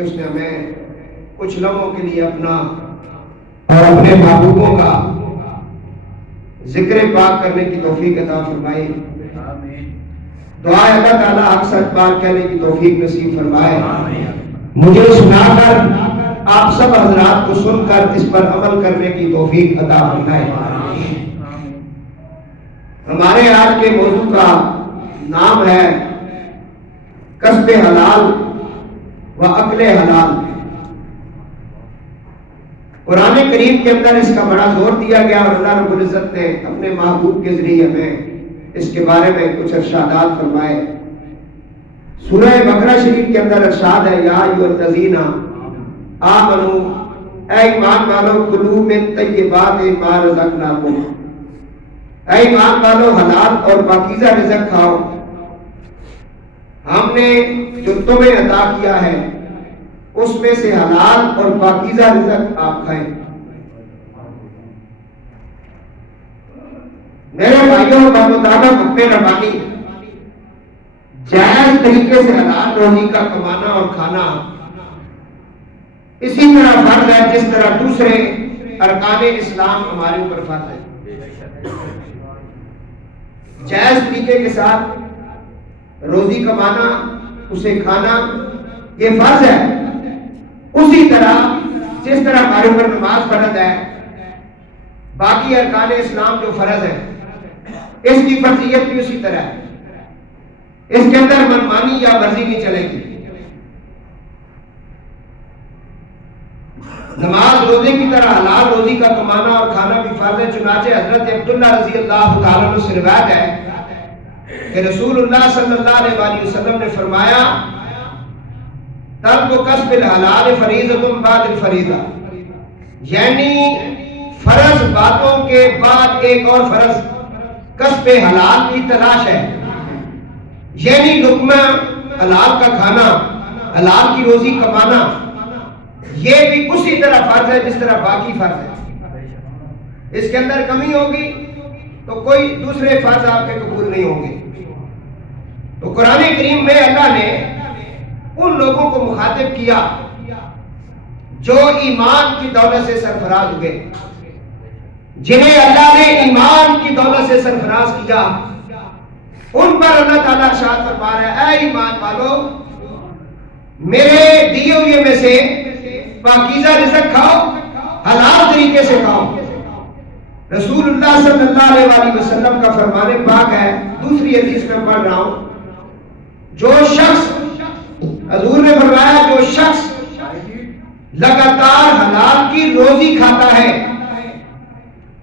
کہ اس نے ہمیں کچھ لمحوں کے لیے اپنا اور اپنے محبوبوں کا ذکر پاک کرنے کی توفیق عطا فرمائے. دعا ہے اللہ تعالیٰ حق سچ بات کہنے کی توفیق نصیب فرمائے. مجھے سنا کر آپ سب حضرات کو سن کر اس پر عمل کرنے کی توفیق عطا فرمائے. ہمارے آج کے موضوع کا نام ہے کسب حلال و عقل حلال. قرآن کریم کے اندر اس کا بڑا زور دیا گیا اور اللہ رب العزت نے اپنے محبوب کے ذریعے ہمیں اس کے بارے میں کچھ ارشادات فرمائے. سورہ بقرہ شریف کے اندر ارشاد ہے یا ایھا الذین آمنوا، اے ایمان والو، کلوا من طیبات ما رزقناکم، اے ایمان والو حلال اور پاکیزہ رزق کھاؤ، ہم نے جو تمہیں عطا کیا ہے اس میں سے حلال اور پاکیزہ رزق آپ کھائیں. میرے بھائیوں بمطابق حکم ربانی جائز طریقے سے حلال روزی کا کمانا اور کھانا اسی طرح فرض ہے جس طرح دوسرے ارکان اسلام ہمارے اوپر فرض ہے. جائز طریقے کے ساتھ روزی کمانا، اسے کھانا، یہ فرض ہے. اسی طرح جس طرح ہمارے اوپر نماز فرض ہے، باقی ارکان اسلام جو فرض ہے اس کی فرضیت بھی اسی طرح ہے. اس کے اندر منمانی یا مرضی نہیں چلے گی. نماز روزے کی طرح حلال روزی کا کمانا اور کھانا بھی فرض ہے. چنانچہ حضرت عبداللہ رضی اللہ تعالیٰ عنہ سے روایت ہے کہ رسول اللہ صلی اللہ علیہ وسلم نے فرمایا ترک کسب الحلال فریضۃ بعد الفریضہ، یعنی فرض باتوں کے بعد ایک اور فرض کسب حلال کی تلاش ہے. یعنی لقمہ حلال کا کھانا، حلال کی روزی کمانا، یہ بھی اسی طرح فرض ہے جس طرح باقی فرض ہے. اس کے اندر کمی ہوگی تو کوئی دوسرے فرض آپ کے قبول نہیں ہوں گے. تو قرآن کریم میں اللہ نے ان لوگوں کو مخاطب کیا جو ایمان کی دولت سے سرفراز ہوئے، جنہیں اللہ نے ایمان کی دولت سے سرفراز کیا. ان پر اللہ تعالیٰ ارشاد فرما رہا ہے اے ایمان والو، میرے دیے ہوئے میں سے پاکیزہ رزق کھاؤ، حلال طریقے سے کھاؤ. رسول اللہ صلی اللہ علیہ وسلم کا فرمان پاک ہے، دوسری حدیث میں پڑھ رہا ہوں، جو شخص، حضور نے فرمایا جو شخص لگاتار حلال کی روزی کھاتا ہے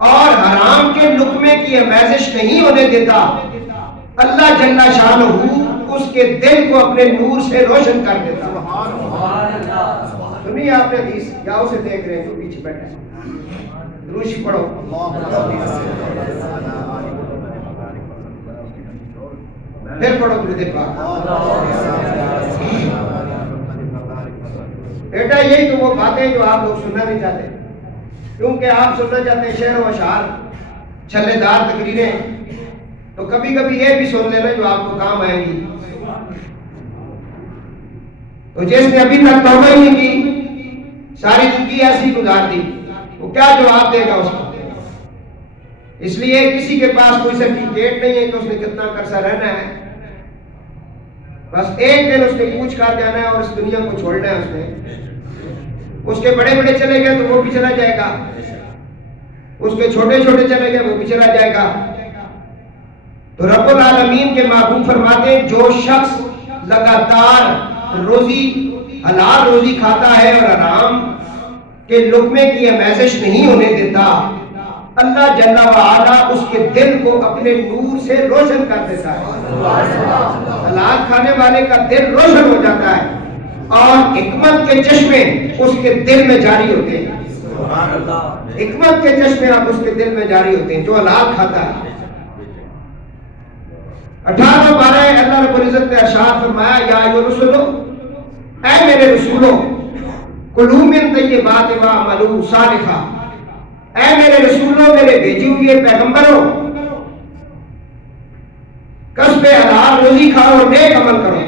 اور حرام کے لقمے کی آمیزش نہیں ہونے دیتا، اللہ جل شانہ اس کے دل کو اپنے نور سے روشن کر دیتا. سنیے آپ نے حدیث، یا اسے دیکھ رہے ہیں جو پیچھے بیٹھا ہے، روشی پڑھو. پھر پڑھو درود پاک. بیٹا یہی تو وہ باتیں جو آپ لوگ سننا نہیں چاہتے، کیونکہ آپ سننا چاہتے ہیں شعر و اشعار، چھلے دار تقریریں، تو کبھی کبھی یہ بھی سن لینا جو آپ کو کام آئیں گی. تو جس نے ابھی تک توبہ ہی نہیں کی، ساری زندگی ایسی گزار دی، وہ کیا جواب دے گا اس کو؟ اس لیے کسی کے پاس کوئی سرٹیفکیٹ نہیں ہے کہ اس نے کتنا عرصہ رہنا ہے. بس ایک دن اس نے پوچھ کر جانا ہے اور اس دنیا کو چھوڑنا ہے. اس نے اس کے بڑے بڑے چلے گئے تو وہ بھی چلا جائے گا، اس کے چھوٹے چھوٹے چلے گئے وہ بھی چلا جائے گا. تو رب العالمین کے محبوب فرماتے ہیں جو شخص لگاتار روزی، حلال روزی کھاتا ہے اور حرام کے لقمے کی آمیزش نہیں ہونے دیتا، اللہ جل وعلا اس کے دل کو اپنے نور سے روشن کر دیتا ہے. حلال کھانے والے کا دل روشن ہو جاتا ہے اور حکمت کے چشمے اس کے دل میں جاری ہوتے ہیں. حکمت کے چشمے اب اس کے دل میں جاری ہوتے ہیں جو حلال کھاتا ہے. 18 پارہ اللہ رب العزت نے ارشاد فرمایا یا ایھا الرسول، اے میرے رسولوں، کلوا من طیبات ما عملوا صالحا، اے میرے رسولوں، میرے بھیجے ہوئے پیغمبروں، کسب حلال روزی کھاؤ اور نیک عمل کرو.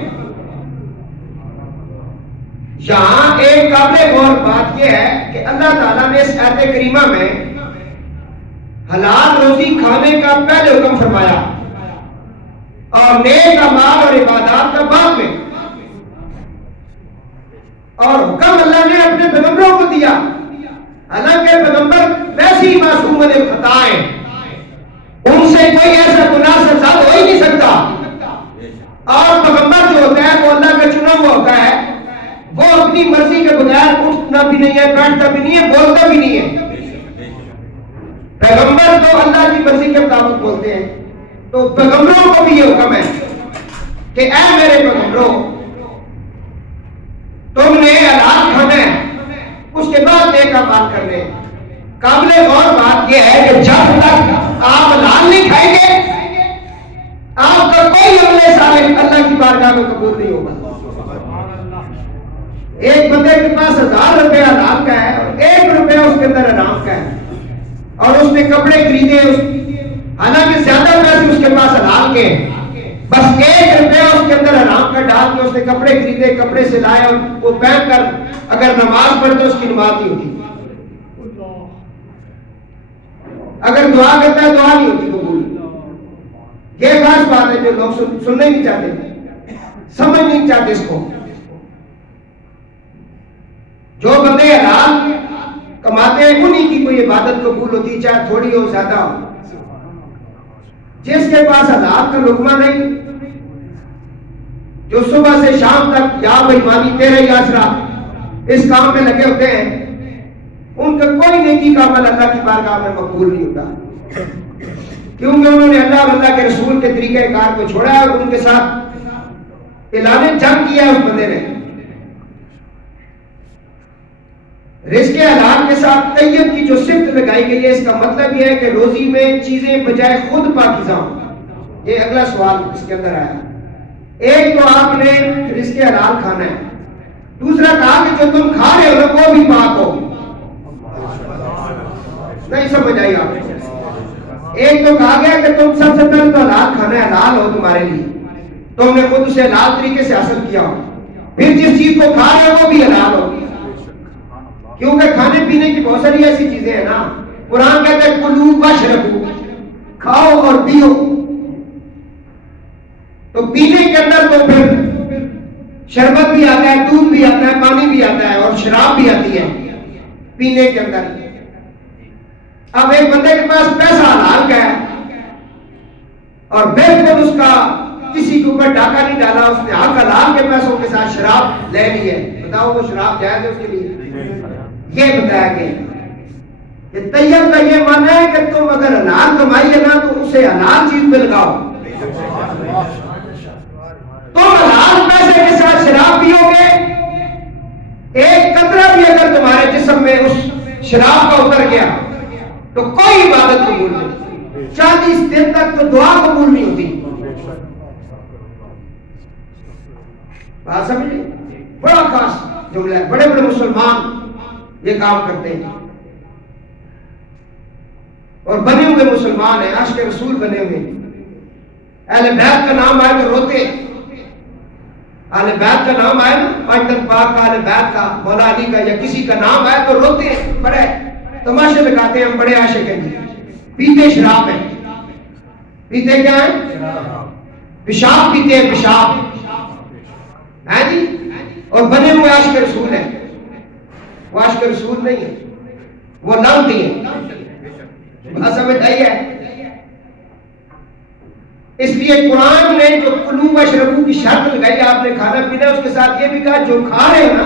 یہاں ایک قابل غور بات یہ ہے کہ اللہ تعالیٰ نے اس آیت کریمہ میں حلال روزی کھانے کا پہلے حکم فرمایا اور نیک اعمال اور عبادات کا بعد میں، اور حکم اللہ نے اپنے پیغمبروں کو دیا، حالانکہ پیغمبر ویسے ہی معصوم الخطا ہیں، ان سے کوئی ایسا گناہ سرزاد ہو ہی نہیں سکتا، اور پیغمبر جو ہوتا ہے وہ اللہ کا چنا ہوا ہوتا ہے، وہ اپنی مرضی کے بغیر اٹھنا بھی نہیں ہے، بیٹھتا بھی نہیں ہے، بولتا بھی نہیں ہے۔ پیغمبر تو اللہ کی مرضی کے مطابق بولتے ہیں، تو پیغمبروں کو بھی یہ حکم ہے کہ اے میرے پیغمبروں، تم نے حلال کھانا ہے، اس کے بعد نیک اعمال کرنے۔ قابل غور بات یہ ہے کہ جب تک آپ حلال نہیں کھائیں گے، آپ کا کوئی عمل صالح اللہ کی بارگاہ میں قبول نہیں ہوگا۔ ایک بندے کے پاس 1000 روپے حلال کا ہے اور 1 روپے اس کے اندر حرام کا ہے، اور اس نے کپڑے خریدے، حالانکہ زیادہ پیسے اس کے پاس حلال کے ہیں، بس 1 روپے اس کے اندر حرام کا ڈال کے اس نے کپڑے خریدے، کپڑے سلائے اور وہ پہن کر اگر نماز پڑھتے اس کی نماز نہیں ہوتی، اگر دعا کرتا ہے دعا نہیں ہوتی قبول۔ یہ خاص بات ہے جو لوگ سننا ہی نہیں چاہتے، سمجھ نہیں چاہتے اس کو۔ جو بندے حلال کماتے ہیں انہی کی کوئی عبادت قبول ہوتی، چاہے تھوڑی ہو زیادہ ہو۔ جس کے پاس حلال کا لقمہ نہیں، جو صبح سے شام تک یا بےایمانی تیرے یا اسرا اس کام میں لگے ہوتے ہیں، ان کا کوئی نیکی کا عمل اللہ کی بارگاہ میں مقبول نہیں ہوتا، کیونکہ انہوں نے اللہ اور اللہ کے رسول کے طریقہ کار کو چھوڑا ہے اور ان کے ساتھ اعلان جنگ کیا ہے۔ اس بندے نے رزق حلال کے ساتھ طیب کی جو صفت لگائی گئی ہے، اس کا مطلب یہ ہے کہ روزی میں چیزیں بجائے خود پاکیزہ ہوں۔ یہ اگلا سوال اس کے اندر آیا۔ ایک تو آپ نے رزق حلال کھانا ہے، دوسرا کہا کہ جو تم کھا رہے ہو نا وہ بھی پاک ہو۔ نہیں سمجھ آئی آپ کو؟ ایک تو کہا گیا کہ تم سب سے پہلے تو حلال کھانا ہے، حلال ہو تمہارے لیے، تم نے خود اسے حلال طریقے سے حاصل کیا ہو، پھر جس چیز کو کھا رہے ہو وہ بھی حلال ہو، کیونکہ کھانے پینے کی بہت ساری ایسی چیزیں ہیں نا۔ قرآن کہتا ہے کلو واشربو، کھاؤ اور پیو، تو پینے کے اندر تو پھر شربت بھی آتا ہے، دودھ بھی آتا ہے، پانی بھی آتا ہے اور شراب بھی آتی ہے پینے کے اندر۔ اب ایک بندے کے پاس پیسہ حلال کا ہے اور بالکل اس کا کسی کے اوپر ڈاکہ نہیں ڈالا، اس نے حق حلال کے پیسوں کے ساتھ شراب لے لی ہے، بتاؤ وہ شراب جائز ہے اس کے لیے؟ یہ بتایا گیا کہ طیب کا یہ معنی ہے کہ تم اگر حلال کمائی ہے نا تو اسے حلال چیز پہ لگاؤ۔ تم حلال پیسے کے ساتھ شراب پیو گے، ایک قطرہ بھی اگر تمہارے جسم میں اس شراب کا اتر گیا تو کوئی عبادت قبول نہیں، 40 دن تک تو دعا قبول نہیں ہوتی۔ بات سمجھے؟ بڑا خاص جملہ ہے، بڑے بڑے مسلمان یہ کام کرتے ہیں اور بنے ہوئے مسلمان ہیں، عاشق رسول بنے ہوئے، اہل بیت کا نام آئے تو روتے، اہل بیت کا نام آئے نا، پنجتن پاک کا، اہل بیت کا، مولا علی کا یا کسی کا نام آئے تو روتے ہیں، بڑے تماشے لگاتے ہیں، ہم بڑے عاشق ہیں جی، پیتے شراب ہیں، پیتے کیا ہیں؟ پیشاب پیتے ہیں، پیشاب ہے جی، اور بنے ہوئے عاشق رسول ہیں۔ وہ عاشق رسول نہیں ہے، وہ لعنتی ہے۔ بات سمجھ آئی ہے؟ اس لیے قرآن نے جو کلو واشربو کی شرط لگائی، آپ نے کھانا پینا، اس کے ساتھ یہ بھی کہا جو کھا رہے ہو نا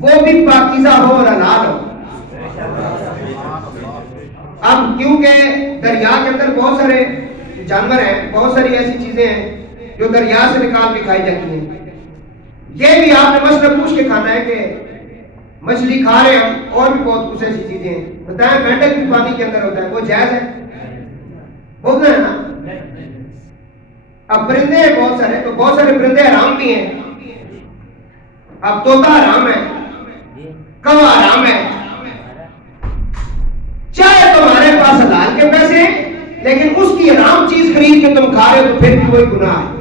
وہ بھی پاکیزہ ہو اور حلال ہو۔ اب کیونکہ دریا کے اندر بہت سارے جانور ہیں، بہت ساری ایسی چیزیں ہیں جو دریا سے نکال کے کھائی جاتی ہیں، یہ بھی آپ نے مسئلہ پوچھ کے کھانا ہے کہ مچھلی کھا رہے ہم، اور بھی بہت کچھ ایسی چیزیں ہیں، بتائیں مینڈک بھی پانی کے اندر ہوتا ہے، وہ جائز ہے؟ ہوتا ہے نا۔ اب پرندے ہیں بہت سارے، تو بہت سارے پرندے حرام بھی ہیں۔ اب طوطا حرام ہے، کوا حرام ہے، چاہے تمہارے پاس حلال کے پیسے ہیں لیکن اس کی حرام چیز خرید کے تم کھا رہے ہو تو پھر بھی کوئی گناہ ہے۔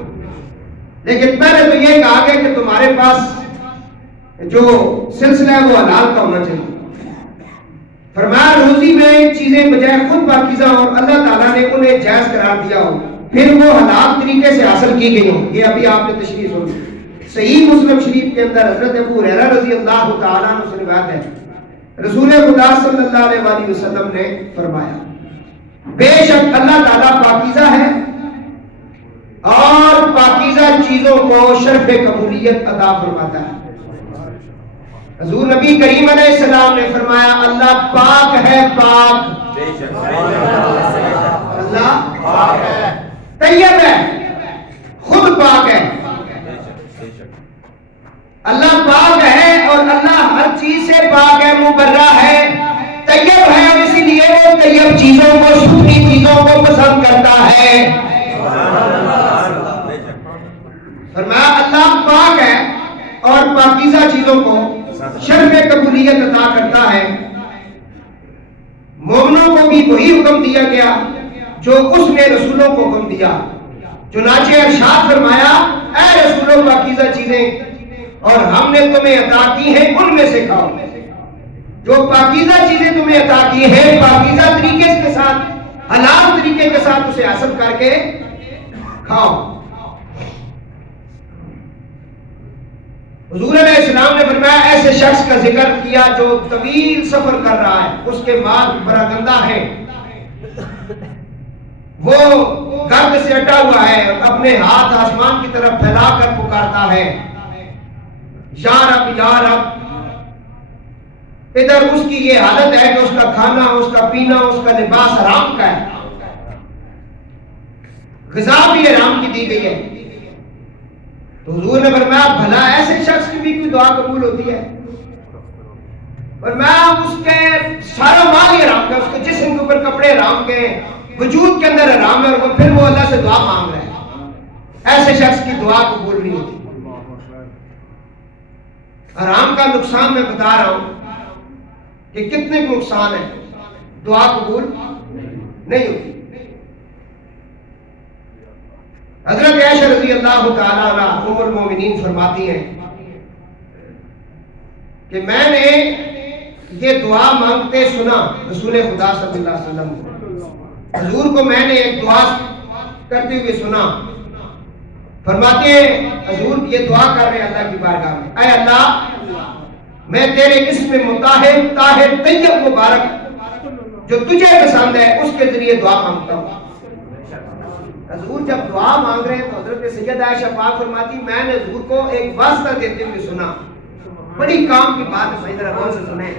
لیکن پہلے تو یہ کہا گیا کہ تمہارے پاس جو سلسلہ ہے وہ حلال کا ہونا چاہیے۔ فرمایا روزی میں چیزیں بجائے خود پاکیزہ اور اللہ تعالیٰ نے انہیں جائز قرار دیا ہو، پھر وہ حلال طریقے سے حاصل کی گئی ہو۔ یہ ابھی آپ نے تشریح سنی۔ صحیح مسلم شریف کے اندر حضرت ابو ہریرہ رضی اللہ تعالیٰ عنہ سے روایت ہے، رسول خدا صلی اللہ علیہ وآلہ وسلم نے فرمایا بے شک اللہ تعالیٰ پاکیزہ ہے اور پاکیزہ چیزوں کو شرف قبولیت عطا فرماتا ہے۔ حضور نبی کریم علیہ السلام نے فرمایا اللہ پاک ہے، پاک اللہ پاک ہے، طیب ہے، خود پاک ہے۔ اللہ پاک ہے اور اللہ ہر چیز سے پاک ہے، مبرہ ہے، طیب ہے، اور اسی لیے وہ طیب چیزوں کو، ستھری چیزوں کو پسند کرتا ہے۔ فرمایا اللہ پاک ہے اور پاکیزہ چیزوں کو شرف قبولیت عطا کرتا ہے۔ مومنوں کو بھی وہی حکم دیا گیا جو اس نے رسولوں کو حکم دیا، چنانچہ ارشاد فرمایا اے رسولوں پاکیزہ چیزیں اور ہم نے تمہیں عطا کی ہیں ان میں سے کھاؤ۔ جو پاکیزہ چیزیں تمہیں عطا کی ہیں پاکیزہ طریقے کے ساتھ، حلال طریقے کے ساتھ اسے حاصل کر کے کھاؤ۔ حضور علیہ السلام نے فرمایا ایسے شخص کا ذکر کیا جو طویل سفر کر رہا ہے، اس کے مال بڑا گندا ہے، وہ گرد سے اٹا ہوا ہے، اپنے ہاتھ آسمان کی طرف پھیلا کر پکارتا ہے یا رب یا رب۔ ادھر اس کی یہ حالت ہے کہ اس کا کھانا، اس کا پینا، اس کا لباس حرام کا ہے، غذا بھی حرام کی دی گئی ہے۔ تو حضور نے فرمایا بھلا ایسے شخص کی بھی کوئی دعا قبول ہوتی ہے؟ فرمایا اس کے سارا مال ہی حرام کا، اس کے جسم کے اوپر کپڑے حرام کے، وجود کے اندر حرام ہے، اور پھر وہ اللہ سے دعا مانگ رہا ہے، ایسے شخص کی دعا قبول نہیں ہوتی۔ حرام کا نقصان میں بتا رہا ہوں کہ کتنے نقصان ہے، دعا قبول نہیں ہوتی۔ حضرت عائشہ رضی اللہ تعالیٰ عنہ ام المومنین فرماتی ہیں کہ میں نے یہ دعا مانگتے سنا رسول خدا صلی اللہ علیہ وسلم، حضور کو میں نے ایک دعا کرتے ہوئے سنا، فرماتے ہیں حضور یہ دعا کر رہے ہیں اللہ کی بارگاہ میں، اے اللہ میں تیرے اسم مطہر طاہر طیب مبارک جو تجھے پسند ہے اس کے ذریعے دعا مانگتا ہوں۔ حضور جب دعا مانگ رہے ہیں تو حضرت سید عائشہ پاک فرماتی میں نے حضور کو ایک واسطہ دیتے ہوئے سنا، بڑی کام کی بات ہے، صحیح طرح کون سے سنیں۔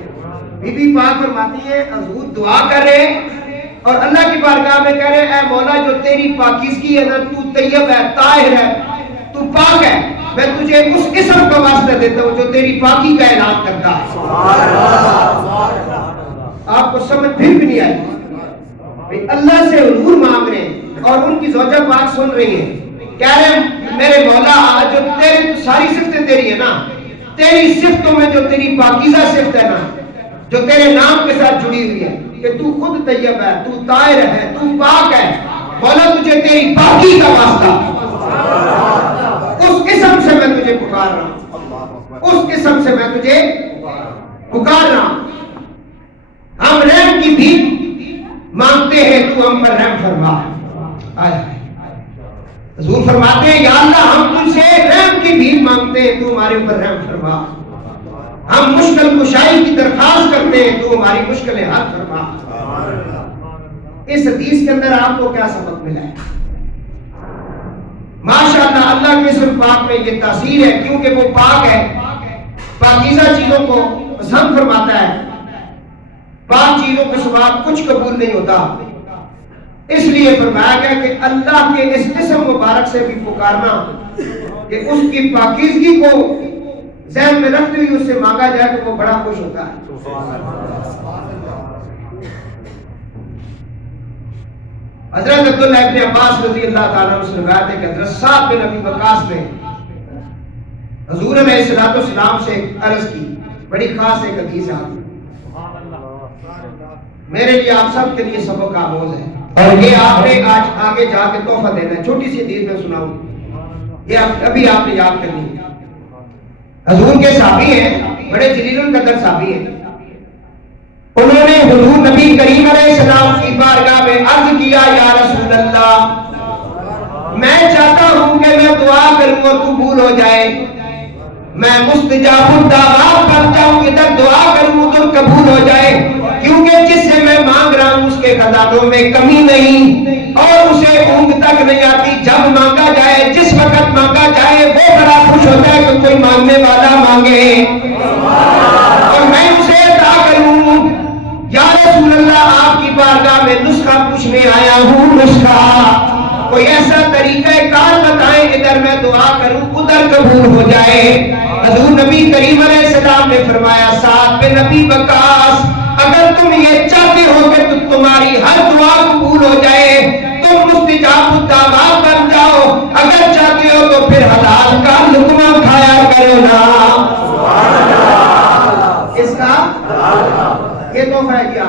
بی بی پاک فرماتی ہے حضور دعا کر رہے اور اللہ کی بارگاہ میں کہہ رہے اے مولا جو تیری پاکیزگی ہے نا، تو طیب ہے، طاہر ہے، تو پاک ہے، میں تجھے اس اسم کا واسطہ دیتا ہوں جو تیری پاکی کا اعلان کرتا ہے۔ آپ کو سمجھ پھر بھی نہیں آئی، اللہ سے حضور مانگ رہے ہیں اور ان کی زوجہ پاک سن رہی ہیں، کہہ رہے ہیں میرے مولا جو تیری ساری صفتیں تیری ہے نا، تیری صفتوں میں جو تیری پاکیزہ صفت ہے نا، جو تیرے نام کے ساتھ جڑی ہوئی ہے کہ تو خود طیب ہے، تو طاہر ہے، تو پاک ہے، مولا تجھے تیری پاکی کا واسطہ اس قسم سے میں تجھے پکار رہا ہوں، اس قسم سے میں تجھے پکار رہا ہوں۔ ہم رحم کی بھیک مانگتے ہیں، تو ہم پر رحم فرما۔ حضور فرماتے ہیں یا اللہ ہم تجھ سے رحم کی بھیک مانگتے ہیں، تو ہمارے اوپر رحم فرما۔ ہم مشکل کشائی کی درخواست کرتے ہیں، تو ہماری مشکلیں حل فرما۔ اس حدیث کے اندر آپ کو کیا سبق ملا ہے؟ ماشاءاللہ اللہ کے اسم پاک میں یہ تاثیر ہے، کیونکہ وہ پاک ہے، پاکیزہ چیزوں کو پسند فرماتا ہے، پاک چیزوں کے سوا کچھ قبول نہیں ہوتا۔ اس لیے فرمایا گیا کہ اللہ کے اس اسم مبارک سے بھی پکارنا کہ اس کی پاکیزگی کو ذہن میں رکھتے ہوئے اس سے مانگا جائے تو وہ بڑا خوش ہوتا ہے۔ حضرت عبداللہ ابن عباس رضی اللہ تعالیٰ عنہ سے روایت ہے کہ حضرت سعد بن ابی وقاص نے حضور علیہ السلام سے عرض کی، بڑی خاص ایک حدیث ہے میرے لیے آپ سب کے لیے سبق آموز ہے، اور یہ آپ نے آج آگے جا کے تحفہ دینا ہے۔ چھوٹی سی حدیث میں سناؤں، یہ ابھی آپ نے یاد کرنی ہے۔ حضور کے صحابی ہیں، بڑے جلیل القدر صحابی ہیں. انہوں نے حضور نبی کریم علیہ السلام کی بارگاہ میں عرض کیا، یا رسول اللہ، میں چاہتا ہوں کہ میں دعا کروں اور قبول ہو جائے، میں مستجاب الدعوات بن جاؤں، ادھر دعا کروں ادھر قبول ہو جائے، کیونکہ جس سے میں مانگ رہا ہوں اس کے خزانوں میں کمی نہیں اور اسے اونگ تک نہیں آتی. جب مانگا جائے، جس وقت مانگا جائے، وہ بڑا خوش ہوتا ہے کہ کوئی مانگنے والا مانگے اور میں اسے عطا کروں. یا رسول اللہ، آپ کی بارگاہ میں نسخہ پوچھنے آیا ہوں، نسخہ کوئی ایسا طریقہ کار بتائیں ادھر میں دعا کروں ادھر قبول ہو جائے. حضور نبی کریم علیہ السلام نے فرمایا، ساتھ بن نبی وقاص، اگر تم یہ چاہتے ہو کہ تمہاری ہر دعا قبول ہو جائے، تم مستجاب الدعوات بن جاؤ، اگر چاہتے ہو تو پھر حلال کا لقمہ کھایا کرو نا. اس کا یہ تحفہ ہے کیا؟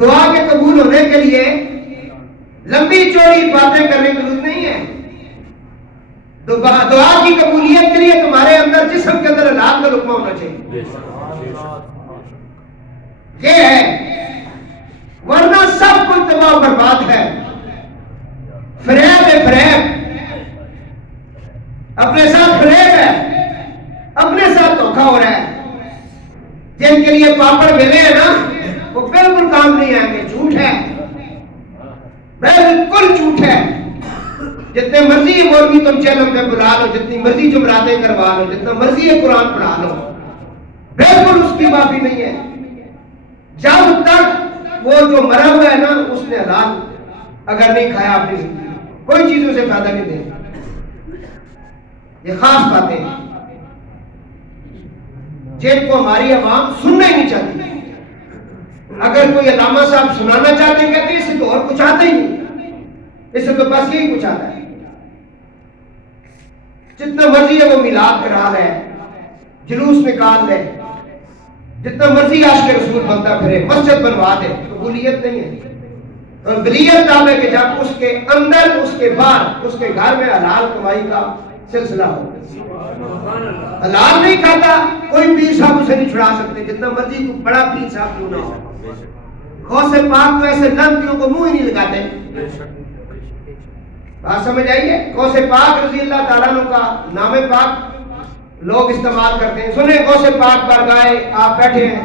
دعا کے قبول ہونے کے لیے لمبی چوڑی باتیں کرنے کی ضرورت نہیں ہے. دعا کی قبولیت کے لیے تمہارے اندر جسم کے اندر حلال کا لقمہ ہونا چاہیے، یہ ہے، ورنہ سب کچھ تباہ و برباد ہے. فریب ہے، فریب اپنے ساتھ فریب ہے، اپنے ساتھ دھوکا ہو رہا ہے. جن کے لیے پاپڑ ملے ہیں نا وہ بالکل کام نہیں آئیں گے، جھوٹ ہے، بالکل جھوٹ ہے. جتنے مرضی مولوی تم چینل میں بلا لو، جتنی مرضی جمراتیں کروا لو، جتنا مرضی قرآن پڑھا لو، بالکل اس کی معافی نہیں ہے. جب تک وہ جو مرا ہوا ہے نا اس نے حلال اگر نہیں کھایا اپنی زندگی کوئی چیز اسے فائدہ نہیں دے. یہ خاص باتیں ہیں جن کو ہماری عوام سننا ہی نہیں چاہتی. اگر کوئی علامہ صاحب سنانا چاہتے ہیں کہتے ہیں اس سے تو اور کچھ آتا ہی نہیں، اس سے تو بس یہی کچھ آتا ہے. جتنا مرضی ہے وہ میلاد کرا لے، جلوس نکال لے، جتنا مرضی عاشق رسول بنتا پھرے، مسجد بنوا دے، قبولیت نہیں ہے. اور بلیت تاب ہے کہ جب اس کے اندر، اس کے باہر، اس کے گھر میں حلال کمائی کا سلسلہ ہو. حلال نہیں کھاتا کوئی پیر صاحب اسے نہیں چھڑا سکتے، جتنا مرضی کوئی بڑا پیر صاحب کیوں نہ ہو. غوث پاک تو ایسے لنگتیوں کو منہ ہی نہیں لگاتے. بات سمجھ آئیے؟ غوث پاک رضی اللہ تعالیٰ عنہ کا نام پاک لوگ استعمال کرتے ہیں. سنیں غوث پاک پر گائے آپ بیٹھے ہیں،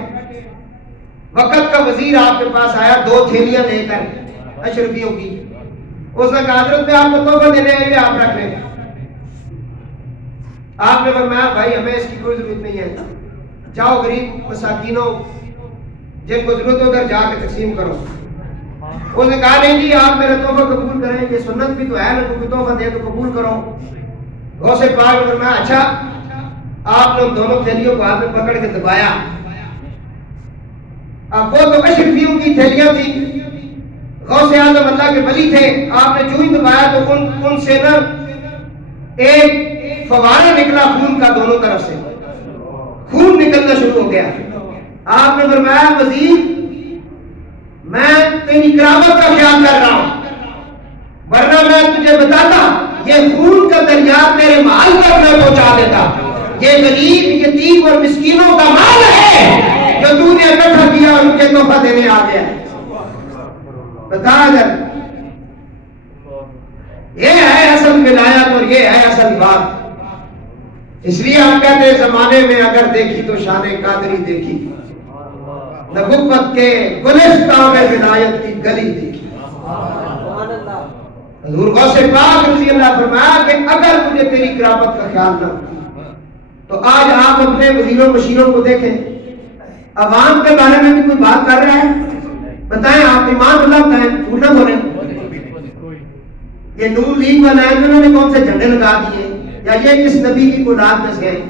وقت کا وزیر آپ کے پاس آیا 2 تھیلیاں لے کر اشرفیوں کی. اس نے کہا حضرت میں آپ کو تحفہ دینے آئے آپ رکھ لیں. آپ نے فرمایا بھائی ہمیں اس کی کوئی ضرورت نہیں ہے، جاؤ غریب مساکینوں جن کو ضرورت ہو ادھر جا کے تقسیم کرو. اس نے کہا نہیں جی آپ میرا تحفہ قبول کریں، یہ سنت بھی تو ہے نا، کوئی تحفہ دے تو قبول کرو. غوث پاک نے فرمایا اچھا. آپ نے دونوں تھیلیوں کو ہاتھ میں پکڑ کے دبایا. اب وہ تو اشرفیوں کی تھیلیاں تھی، غوث اعظم اللہ کے ولی تھے. آپ نے جو ہی دبایا تو ان سے نا ایک فوارہ نکلا خون کا، دونوں طرف سے خون نکلنا شروع ہو گیا. آپ نے فرمایا وزیر میں تیری کرامت کا خیال کر رہا ہوں، ورنہ میں تجھے بتاتا یہ خون کا دریا تیرے مال تک میں پہنچا دیتا. یہ غریب یتیم اور مسکینوں کا مال ہے جو تو نے اکٹھا کیا اور مجھے تحفہ دینے آ گیا. بتا جب یہ ہے اصل ولایت اور یہ ہے اصل بات. اس لیے ہم کہتے ہیں زمانے میں اگر دیکھی تو شان قادری دیکھی، نبوت کے گلستان میں ولایت کی گلی دیکھی. حضور غوث پاک رضی اللہ فرمایا کہ اگر مجھے تیری کرامت کا خیال نہ تو آج آپ اپنے وزیروں مشیروں کو دیکھیں، عوام کے بارے میں بھی کوئی بات کر رہا ہے؟ بتائیں آپ ایمان اللہ بتائیں، جھوٹ نہ بولیں. یہ نون لیگ والے ہیں انہوں نے کون سے جھنڈے لگا دیے، یا یہ کس نبی کی اولاد میں سے ہیں؟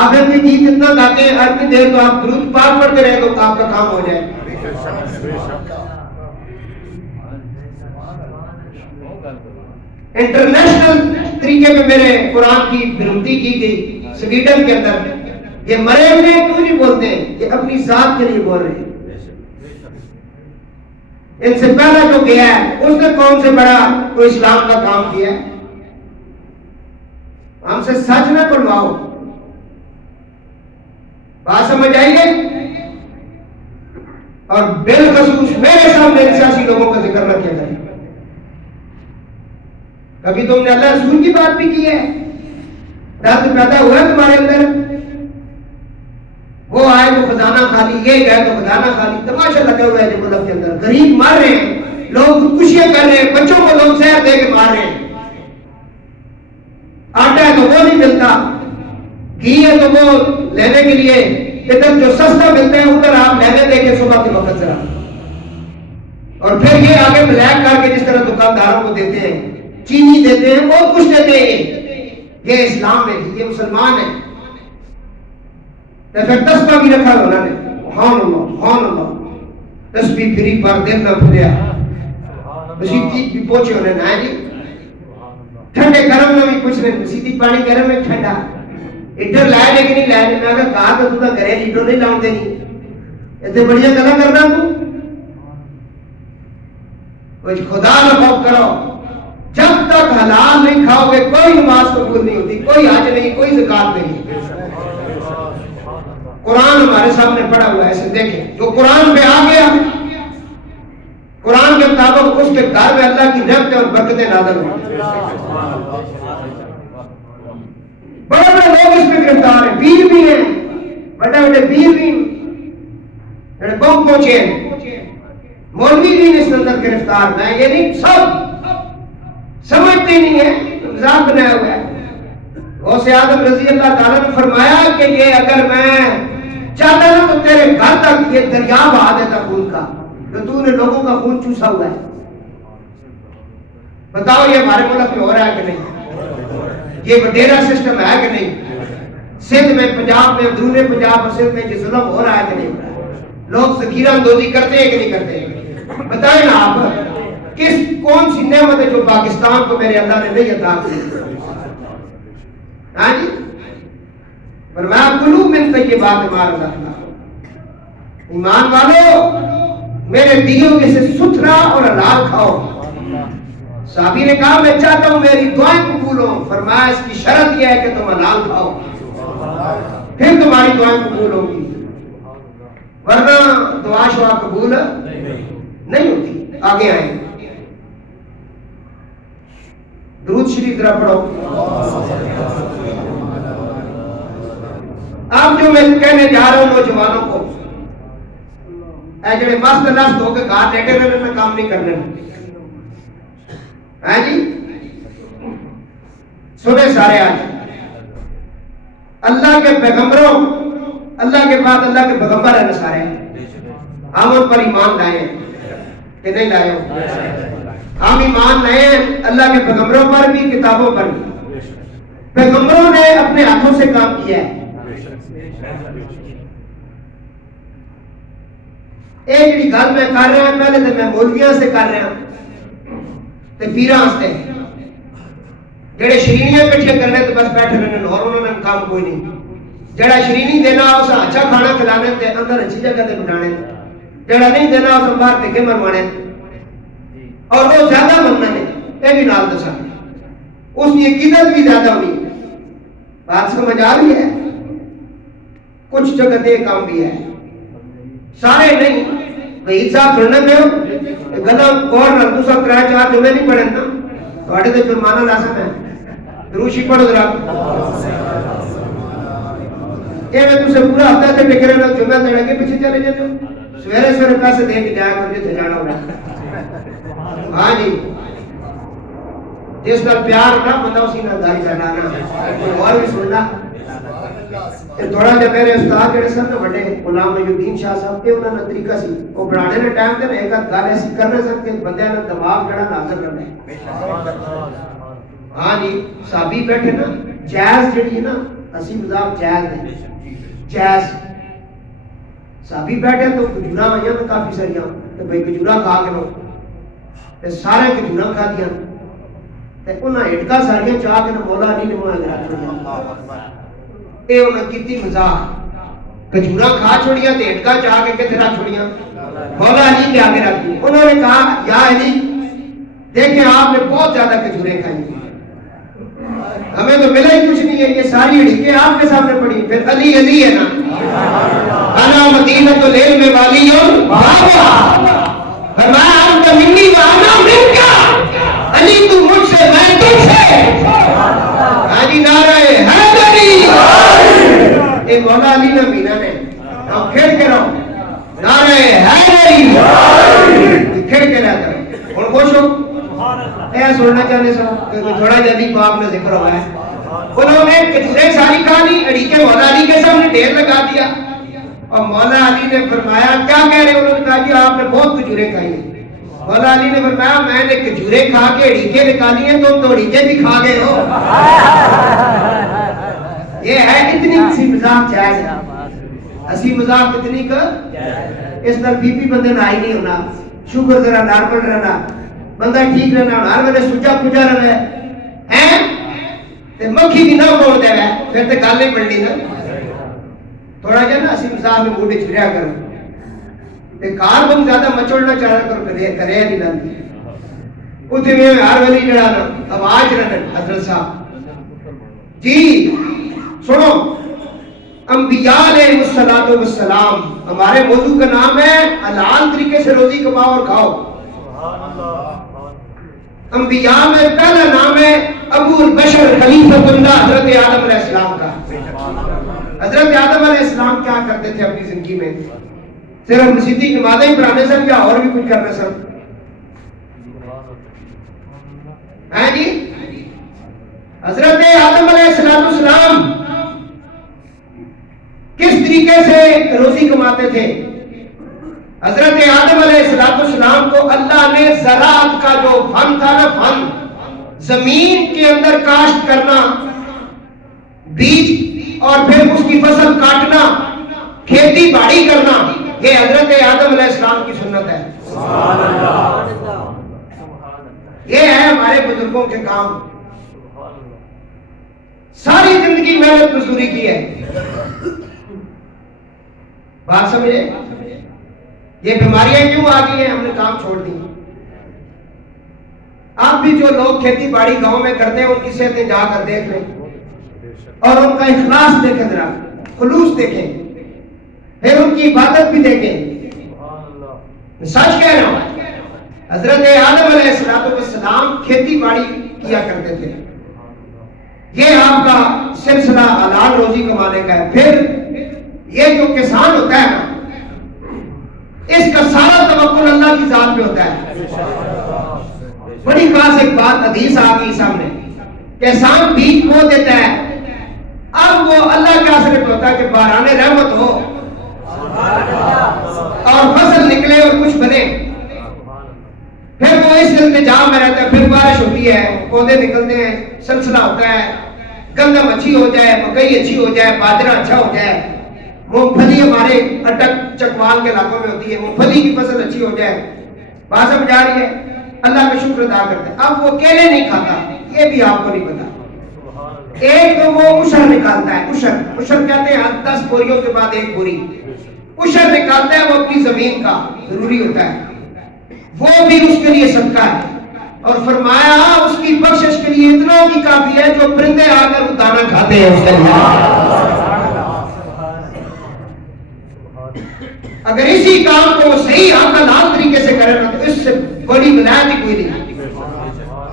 آپ اپنی گیت اتنا گاتے ہیں اتنی دیر تو آپ درود پاک پڑھتے رہے تو آپ کا کام ہو جائے. انٹرنیشنل طریقے پہ میرے قرآن کی بنتی کی گئی سویڈن کے اندر. یہ مرے ہوئے کیوں نہیں بولتے ہیں؟ یہ اپنی ذات کے لیے بول رہے ہیں. ان سے پہلا جو گیا ہے اس نے کون سے بڑا کوئی اسلام کا کام کیا ہے؟ ہم سے سچ نہ بنواؤ. بات سمجھ آئی گئی؟ اور بالخصوص میرے سامنے سیاسی لوگوں کا ذکر نہ کیا جائے. کبھی تم نے اللہ رسول کی بات بھی کی ہے؟ درد پیدا ہوا ہے تمہارے اندر؟ وہ آئے تو خزانہ خالی، یہ گئے تو خزانہ خالی. تماشا لگا ہوا ہے جو ملک کے اندر. غریب مر رہے ہیں، لوگ خودکشیاں کر رہے ہیں، بچوں کو لوگ زہر دے کے مار رہے ہیں. آٹا ہے تو وہ نہیں ملتا، گھی ہے تو وہ لینے کے لیے ادھر جو سستا ملتا ہے ادھر آپ لینے دے کے صبح کے وقت ذرا، اور پھر یہ آگے بلیک کر کے جس طرح دکانداروں کو دیتے ہیں، چینی دیتے ہیں، بہت کچھ دیتے ہیں. یہ اسلام ہے، یہ مسلمان ہے. پھر تسبیح بھی رکھا انہوں نے، سبحان اللہ سبحان اللہ. تسبیح پھری پر دل نہ پھریا، مسیدی بھی پہنچے انہیں نہ جی. ٹھنڈے گرم میں بھی کچھ نہیں، مسیدی پانی گرم میں ٹھنڈا. ہیٹر لائے لے کے نہیں لائے. میں اگر کہا تو تم گھرے ہیٹر نہیں لاؤں دینی، اتنے بڑھیا گلا کرنا تو کچھ خدا نہ خوف کرو. جب تک حلال نہیں کھاؤ گے کوئی نماز قبول نہیں ہوتی، کوئی حج نہیں، کوئی زکات نہیں. قرآن ہمارے سامنے پڑا ہوا ہے، ایسے دیکھیں. جو قرآن پہ آ گیا، قرآن کے مطابق اس کے گھر میں اللہ کی رحمتیں اور برکتیں نازل ہوئی. بڑے بڑے لوگ اس میں گرفتار ہیں، پیر بھی ہیں، بڑے بڑے پیر بھی ہیں، بہت پہنچے ہیں، مولوی بھی اس اندر گرفتار. میں یہ نہیں، سب سمجھتے نہیں ہے، مذاق بنایا ہوا ہے. غوث اعظم رضی اللہ تعالیٰ نے فرمایا کہ یہ اگر میں چاہتا نا تو تیرے گھر تک یہ دریا بہا دیتا خون کا، تو نے لوگوں کا خون چوسا ہوا ہے. بتاؤ یہ ہمارے ملک میں ہو رہا ہے کہ نہیں؟ یہ وڈیرا سسٹم ہے کہ نہیں؟ سندھ میں، پنجاب میں، اندرون پنجاب اور سندھ میں یہ ظلم ہو رہا ہے کہ نہیں؟ لوگ ذخیرہ اندوزی کرتے ہیں کہ نہیں کرتے؟ بتائیں نا آپ، کون سی نعمت ہے جو پاکستان کو میرے اللہ نے نہیں عطا کی؟ ہاں جی، فرمایا کلوا من طیبات ما رزقناکم. ایمان والو میرے دیوں کے سے ستھرا اور حلال کھاؤ. صحابی نے کہا میں چاہتا ہوں میری دعائیں قبول ہوں. فرمایا اس کی شرط یہ ہے کہ تم حلال کھاؤ، پھر تمہاری دعائیں قبول ہوں گی، ورنہ دعا شعا قبول نہیں ہوتی. آگے آئیں، درود شریف ذرا پڑھو. اب جو میں کہنے جا رہا ہوں نوجوانوں کو، اے جڑے مست نست ہو کے گھر لیٹے رہنے میں کام نہیں کرنے، ہاں جی سنے سارے. آج اللہ کے پیغمبروں، اللہ کے بعد اللہ کے پیغمبر ہیں سارے، ہم ان پر ایمان لائے ہیں کہ نہیں لائے ہو؟ ہم ایمان لائے ہیں اللہ کے پیغمبروں پر بھی، کتابوں پر بھی. پیغمبروں نے اپنے ہاتھوں سے کام کیا ہے. ایک جڑی گل میں کر رہا ہوں، پہلے تو میں مولویاں سے کر رہا ہوں تے پیراں سے، جڑے شرینیاں کٹھے کرنے تو بس بیٹھے رہنے اور انہوں نے کام کوئی نہیں. جڑا شرینی دینا اس اچھا کھانا کھلانے تے اندر اچھی جگہ تے بٹھانے، جڑا نہیں دینا اس باہر ٹکے مروانے، اور وہ زیادہ مننا نے. یہ بھی نال دسا اس کی عقیدت بھی زیادہ ہونی. بات سمجھ آ رہی ہے؟ کچھ جگہ تے کام بھی ہے، سارے نہیں. وحید صاحب سننے پہ گلا اور رنگو صاحب کرایہ 4 جمعے نہیں پڑھے نا تھوڑے تے جرمانہ لازم ہے. دروشی پڑھو ذرا. یہ میں تم سے پورا ہفتہ سے ٹکے رہنا، جمعہ تے کے پیچھے چلے جاتے ہو، سویرے سویرے پیسے دے کے جایا کرو جتھے جانا ہوگا. ہاں جی، جس کا پیار ہونا بندہ اسی نال داری چلانا. اور بھی سننا تھوڑا جہا میرے استاد جڑے سن بڑے غلام محی الدین شاہ صاحب کے انہوں نے طریقہ سی وہ بڑھانے نے ٹائم تے ایک گل ایسی کرنے سن کہ بندے نے دماغ جڑا نازل کرنا ہے. ہاں جی صحابی بیٹھے نا، جائز جڑی ہے نا، ہنسی مذاق جائز نہیں، جائز. صحابی بیٹھے تو کھجوراں آئیاں تو کافی ساریاں، تو بھائی کھجوراں کھا کے لو، تے سارے کھجوراں کھا دیا تے انہاں ہٹکا ساریاں چاہ کے مولا علی نے وہاں گرا چھوڑیا. یہ انہوں نے کی مزاح، کھجوراں کھا چھوڑیاں تے ہٹکا چاہ کے کتنے رکھ چھوڑیاں، مولا علی کے آگے رکھ دی. انہوں نے کہا یا علی دیکھیں آپ نے بہت زیادہ کھجوریں کھائی. ہمیں تو ملا ہی کچھ نہیں ہے، یہ ساری اڑیکیں آپ کے سامنے پڑی، پھر علی علی ہے نا، انا مدینۃ العلم والی فرمایا انت منی و انا منک، علی تو مجھ سے میں تجھ سے، ہاں جی نعرہ حیدری، یہ مولا علی نے مینا نے، ہم کھیل کے رہو نعرہ حیدری، کھیل کے رہا کرو، اور خوش ہو اے سننا چاہنے سو تھوڑا جدید باپ نے ذکر ہوا ہے، انہوں نے کچھرے ساری کہانی اڑیکے مولا علی کے سامنے ڈھیر لگا دیا، اور مولا علی نے فرمایا کیا کہہ رہے، انہوں نے کہا جی آپ نے بہت کھجوریں کھائی ہیں، مولا علی نے فرمایا میں نے کھجوریں کھا کے اڑیکے نکالی ہیں، تم تو اڑیکے بھی کھا گئے ہو، یہ ہے اتنی سی مذاق جائز ہے، اسی مذاق اتنی کر اس طرح بی پی بندے نہ آئی نہیں ہونا، شوگر ذرا نارمل رہنا، بندہ ٹھیک رہنا، ہر ویلے سوچا پوچا رہے ہیں تے مکھی بھی نہ موڑ دے رہا ہے، پھر تے گل نہیں بڑھنی نا، تھوڑا جا نا اسی مزاح میں موڈ وچ رہیا کرو، تے کار بم زیادہ مچڑنا چاہا کرو کرے نہیں لاندی، اوتھے میں ہر ویلے جڑا نا آواز رہنا حضرت صاحب جی سنو، انبیاء علیہ الصلوۃ والسلام، ہمارے موضوع کا نام ہے حلال طریقے سے روزی کماؤ اور کھاؤ، انبیاء میں پہلا نام ہے ابو البشر خلیفۃ اللہ حضرت آدم علیہ السلام کا، حضرت آدم علیہ السلام کیا کرتے تھے اپنی زندگی میں، صرف مسیحی نمازیں ہی پڑھانے سن یا اور بھی کچھ کرنا سن، ہاں جی حضرت آدم علیہ السلام کس طریقے سے روزی کماتے تھے، حضرت آدم علیہ السلام کو اللہ نے زراعت کا جو فن تھا نا، فن زمین کے اندر کاشت کرنا، بیج اور پھر اس کی فصل کاٹنا، کھیتی باڑی کرنا، یہ حضرت آدم علیہ السلام کی سنت ہے، یہ ہے ہمارے بزرگوں کے کام، ساری زندگی محنت مزدوری کی ہے، بات سمجھے، یہ بیماریاں کیوں آ گئی ہیں، ہم نے کام چھوڑ دی، آپ بھی جو لوگ کھیتی باڑی گاؤں میں کرتے ہیں ان کی صحتیں جا کر دیکھ لیں اور ان کا اخلاص دیکھیں، ذرا خلوص دیکھیں، پھر ان کی عبادت بھی دیکھیں، سچ کہہ رہا ہوں، حضرت آدم علیہ السلام کھیتی باڑی کیا کرتے تھے، یہ آپ کا سلسلہ حلال روزی کمانے کا ہے، پھر یہ جو کسان ہوتا ہے نا، اس کا سارا توکل اللہ کی ذات پہ ہوتا ہے، بڑی خاص ایک بات حدیث آ گئی سامنے، کسان بیج بو دیتا ہے، اب وہ اللہ کے آسرے پہ ہوتا ہے کہ باران رحمت ہو اور فصل نکلے اور کچھ بنے، پھر وہ اس انتظام میں رہتا ہے، پھر بارش ہوتی ہے، پودے نکلتے ہیں، سلسلہ ہوتا ہے، گندم اچھی ہو جائے، مکئی اچھی ہو جائے، باجرہ اچھا ہو جائے، مونگ پھلی ہمارے اٹک چکوال کے علاقوں میں ہوتی ہے، مونگ پھلی کی فصل اچھی ہو جائے، بات سمجھ آ رہی ہے، اللہ کا شکر ادا کرتے ہیں، اب وہ کیلے نہیں کھاتا، یہ بھی آپ کو نہیں پتا، ایک تو وہ عشر نکالتا ہے، عشر کہتے ہیں 10 بوریوں کے بعد ایک بوری، عشر نکالتا ہے وہ اپنی زمین کا، ضروری ہوتا ہے، وہ بھی اس کے لیے صدقہ ہے، اور فرمایا اس کی بخشش کے لیے اتنا بھی کافی ہے جو پرندے آ کر وہ دانا کھاتے ہیں اس کے لیے، اگر اسی کام کو صحیح حلال طریقے سے کرے نا تو اس سے بڑی ولایت ہی کوئی نہیں،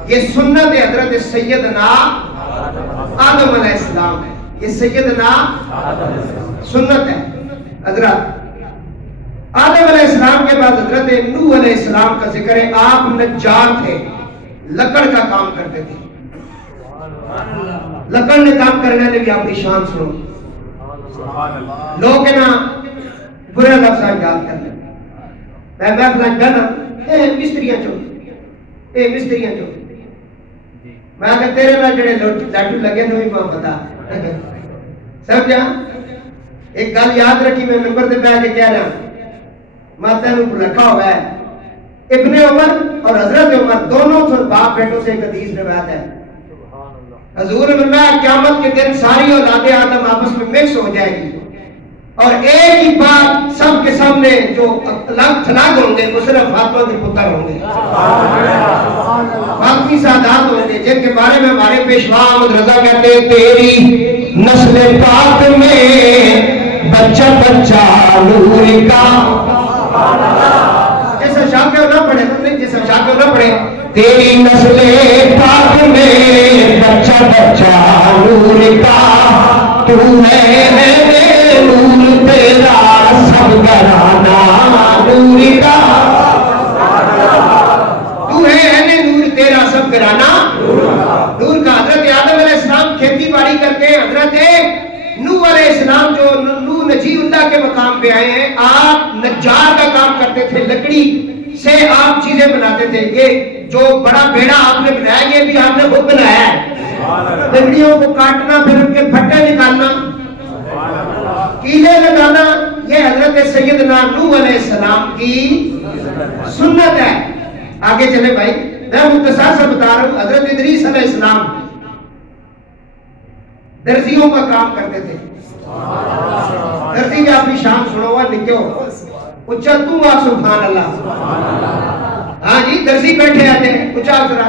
یہ سنت حضرت سیدنا آدم علیہ السلام ہے، یہ سیدنا سنت ہے، حضرت آدم علیہ السلام کے بعد حضرت نوح علیہ السلام کا ذکر ہے، آپ نجار تھے، لکڑ کا کام کرتے تھے، لکڑ نے کام کرنے نے بھی اپنی شان سنو، لوگ نا برے لفظ یاد کر لیں، میں فلان کہنا اے مستریاں چو، میں کہ تیرے نال جڑے لاٹو لگے نے بھی میں بتا، سمجھا، ایک گل یاد رکھی، میں ممبر تے بیٹھ کے کہہ رہا ہوں، میں تینوں بھلکا ہوا ہے، ابن عمر اور حضرت عمر دونوں سے باپ بیٹوں سے ایک حدیث روایت ہے، حضور نے فرمایا قیامت کے دن ساری اولاد آدم آپس میں مکس ہو جائے گی، اور ایک ہی بات سب کے سامنے جو الگ تھلگ ہوں گے وہ صرف فاطمہ کے پتر ہوں گے، فاطمی سادات ہوں گے، جن کے بارے میں ہمارے پیشوا احمد رضا کہتے ہیں تیری نسل پاک میں بچہ بچہ نور کا، جیسا شاہ کے نہ پڑھے نہیں، جیسا شاہ کے نہ پڑھے، تیری نسل پاک میں بچہ بچہ نور کا، تو ہے نور تیرا سب گھرانہ نور کا، تو ہے نور تیرا سب گھرانہ نور کا۔ حضرت آدم علیہ السلام کھیتی باڑی کر کے حضرت نوح علیہ السلام جو نوح نجی اللہ کے مقام پہ آئے ہیں، آپ نجار کا کام کرتے تھے، لکڑی سے آپ چیزیں بناتے تھے۔ یہ جو بڑا بیڑا آپ نے بنایا یہ بھی آپ نے خود بنایا ہے، لکڑیوں کو کاٹنا پھر ان کے پھٹے نکالنا، کیلے لگانا، یہ حضرت سیدنا نوح علیہ السلام کی سنت ہے۔ آگے چلے بھائی، میں مختصر سے بتا رہا ہوں، حضرت ادریس علیہ السلام درزیوں کا کام کرتے تھے۔ درزی کا اپنی شان سنو ہوا نکیو اچھا تو آ سبحان اللہ، ہاں جی درزی بیٹھے آتے ہیں اچھا ذرا،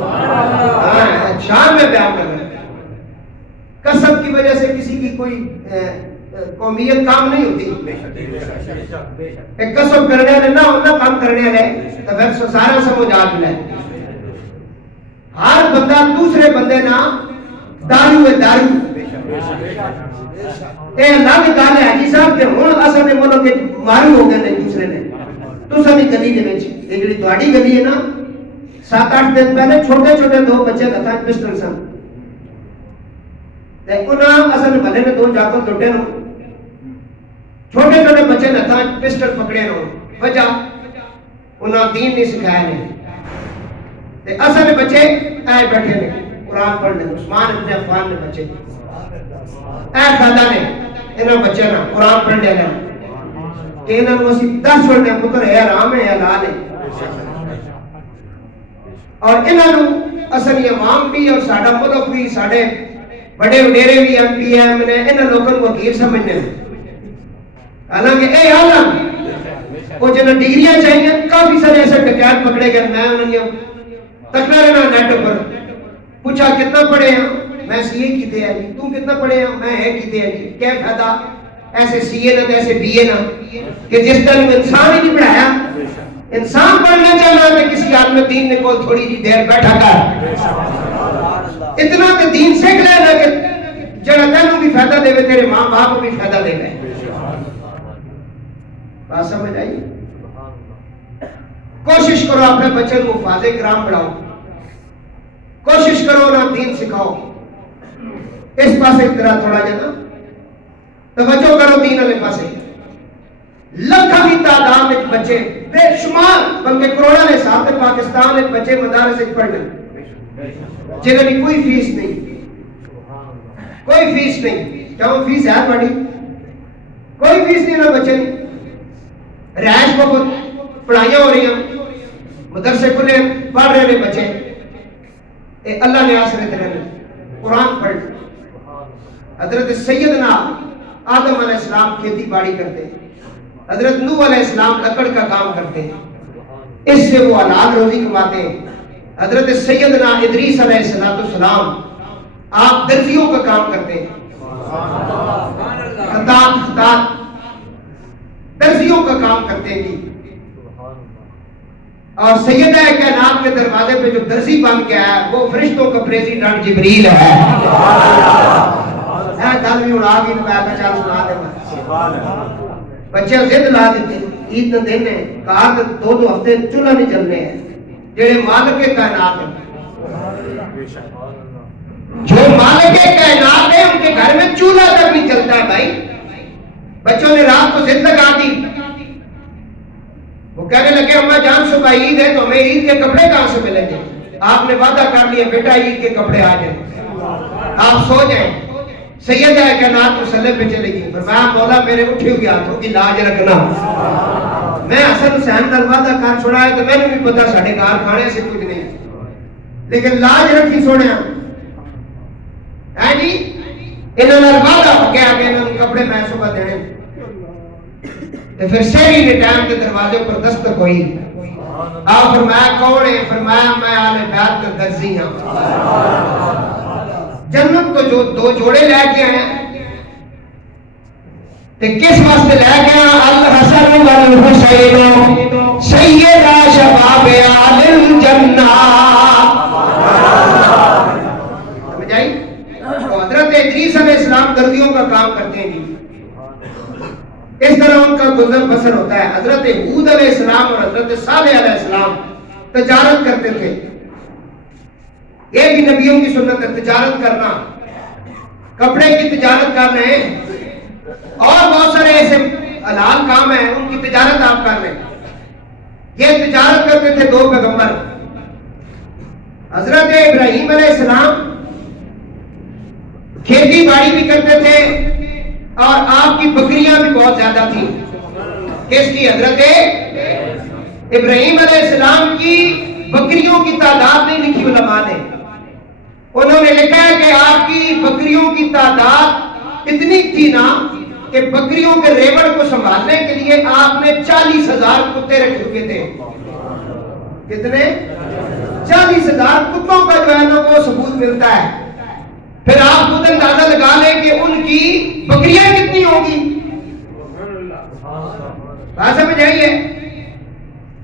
ہاں شان میں بیان کر رہے ہیں۔ کسب کی وجہ سے کسی کی کوئی قومیت کام نہیں ہوتی، ایک کسب کرنے والے نہ ہونا کام کرنے والے تو پھر سارا سمجھ آ جائے۔ ہر بندہ دوسرے بندے نہ دارو ہے دارو، اے اللہ نے کہا ہے حاجی صاحب کہ ہن اساں دے ملک وچ مارو ہو گئے نے دوسرے نے، تساں دی گلی دے وچ اے جڑی تہاڈی گلی ہے نا، 7-8 دن پہلے چھوٹے چھوٹے 2 بچے ہتھاں وچ پسٹل سن تے انہاں اساں دے بھلے نے 2 جاکر ٹوٹے نو، چھوٹے چھوٹے بچے نے ہتھاں وچ پسٹل پکڑے نو، وجہ انہاں دین نہیں سکھایا نے تے اساں دے بچے اے بیٹھے نے قرآن پڑھنے، عثمان ابن عفان نے بچے اے خالہ نے انہاں بچے نا قرآن پڑھنے لیں کہ انہاں کو اسی 10 چھوڑنے پتر ہے حرام ہے حلال ہے، اور انہاں نو اصل امام بھی اور ساڈا ملک بھی ساڈے بڑے وڈیرے بھی ایم پی ایم نے انہاں لوگوں کو وکیل سمجھنے، حالانکہ اے عالم وہ جنہاں ڈگریاں چاہیے، کافی سارے ایسے ڈکیت پکڑے گئے، میں انہاں نے تکڑا رہنا نیٹ پر پوچھا کتنا پڑھے ہیں، میں سی اے کیتے ہیں جی، تم کتنا پڑھے ہیں، میں اے کیتے ہیں جی، کیا فائدہ ایسے سی اے نہ ایسے بی اے نہ، کہ جس طرح انسان ہی نہیں پڑھایا، انسان پڑھنا چاہنا کہ کسی عالم دین نے کو تھوڑی جی دیر بیٹھا کر اتنا کہ دین سیکھ لینا کہ جڑا تینوں بھی فائدہ دے تیرے ماں باپ کو بھی فائدہ دے گئے۔ بات سمجھ آئی؟ کوشش کرو اپنے بچے کو حفاظ کرام پڑھاؤ، کوشش کرو نا دین سکھاؤ، اس پاسے طرح تھوڑا جانا توجہ کرو دین والے پاسے۔ لکھاں کی تعداد میں بچے بے شمار بلکہ کروڑوں کے حساب سے پاکستان میں بچے مدارس وچ پڑھنے جنہاں کی کوئی فیس نہیں، کوئی فیس نہیں، کیوں فیس ہے بڑی، کوئی فیس نہیں نا بچے نہیں، رہائش بہت، پڑھائیاں ہو رہی ہیں، مدرسے کھلے پڑھ رہے ہیں بچے، اے اللہ نے آسرے رہنے قرآن پڑھ۔ حضرت سیدنا آدم علیہ السلام کھیتی باڑی کرتے، حضرت نوح علیہ السلام لکڑ کا کام کرتے، اس سے وہ حلال روزی کماتے ہیں۔ حضرت سیدنا ادریس علیہ السلام آپ درزیوں کا کام کرتے ہیں، خطاط درزیوں کا کام کرتے ہیں جی، اور سیدہ کائنات کے دروازے پہ جو درزی بن کے آیا وہ فرشتوں کا پریزیڈنٹ جبریل ہے۔ گل بھی اڑا گئی میں چل سنا دے، بچے ضد لا دیتے، عید نہ دینے کار 2 ہفتے چولہا نہیں چلنے ہیں، جڑے مالک کائنات ہیں، جو مالک کائنات ہیں ان کے گھر میں چولہا تک نہیں چلتا ہے بھائی۔ بچوں نے رات کو ضد لگا دی، وہ کہنے لگے اماں جان صبح عید ہے تو ہمیں عید کے کپڑے کہاں سے ملیں گے؟ آپ نے وعدہ کر لیا بیٹا عید کے کپڑے آ جائیں، آپ سو جائیں۔ سیدہ کائنات مسلح پہ چلے گی، فرمایا مولا میرے اٹھے ہوئے ہاتھوں کی لاج رکھنا، میں حسن حسین کا وعدہ کر چھوڑا ہے تو میں نے بھی پتا ساڑھے کارخانے سے کچھ نہیں، لیکن لاج رکھی سونے ہے جی انہوں نے وعدہ ہو گیا کہ انہوں نے کپڑے میں صبح دینے تو پھر شہری نے ٹائم کے دروازے پر دستک ہوئی. آپ فرمایا کون ہے؟ فرمایا میں آل بیت کا درزی ہوں. جنت تو جو دو جوڑے لے کے آئے تے کس واسطے لے کے آئے؟ الحسن والحسین سیدا شباب آل الجنہ. سمجھ آئی؟ تو حضرت ادریس علیہ السلام درزیوں کا کام کرتے ہیں جی. اس طرح ان کا گزر بسر ہوتا ہے. حضرت ہود علیہ السلام اور حضرت صالح علیہ السلام تجارت کرتے تھے. یہ بھی نبیوں کی سنت ہے تجارت کرنا. کپڑے کی تجارت کر رہے ہیں اور بہت سارے ایسے حلال کام ہیں ان کی تجارت آپ کر رہے ہیں. یہ تجارت کرتے تھے دو پیغمبر. حضرت ابراہیم علیہ السلام کھیتی باڑی بھی کرتے تھے اور آپ کی بکریاں بھی بہت زیادہ تھیں. کس کی؟ حضرت ابراہیم علیہ السلام کی بکریوں کی تعداد نہیں لکھی علماء نے. انہوں نے لکھا ہے کہ آپ کی بکریوں کی تعداد اتنی تھی نا کہ بکریوں کے ریوڑ کو سنبھالنے کے لیے آپ نے 40,000 کتے رکھے ہوئے تھے. کتنے؟ 40,000 کتوں کا جو ہے نا وہ ثبوت ملتا ہے. پھر آپ خود اندازہ لگا لیں کہ ان کی بکریاں کتنی ہوگی. بات سمجھ آئیے؟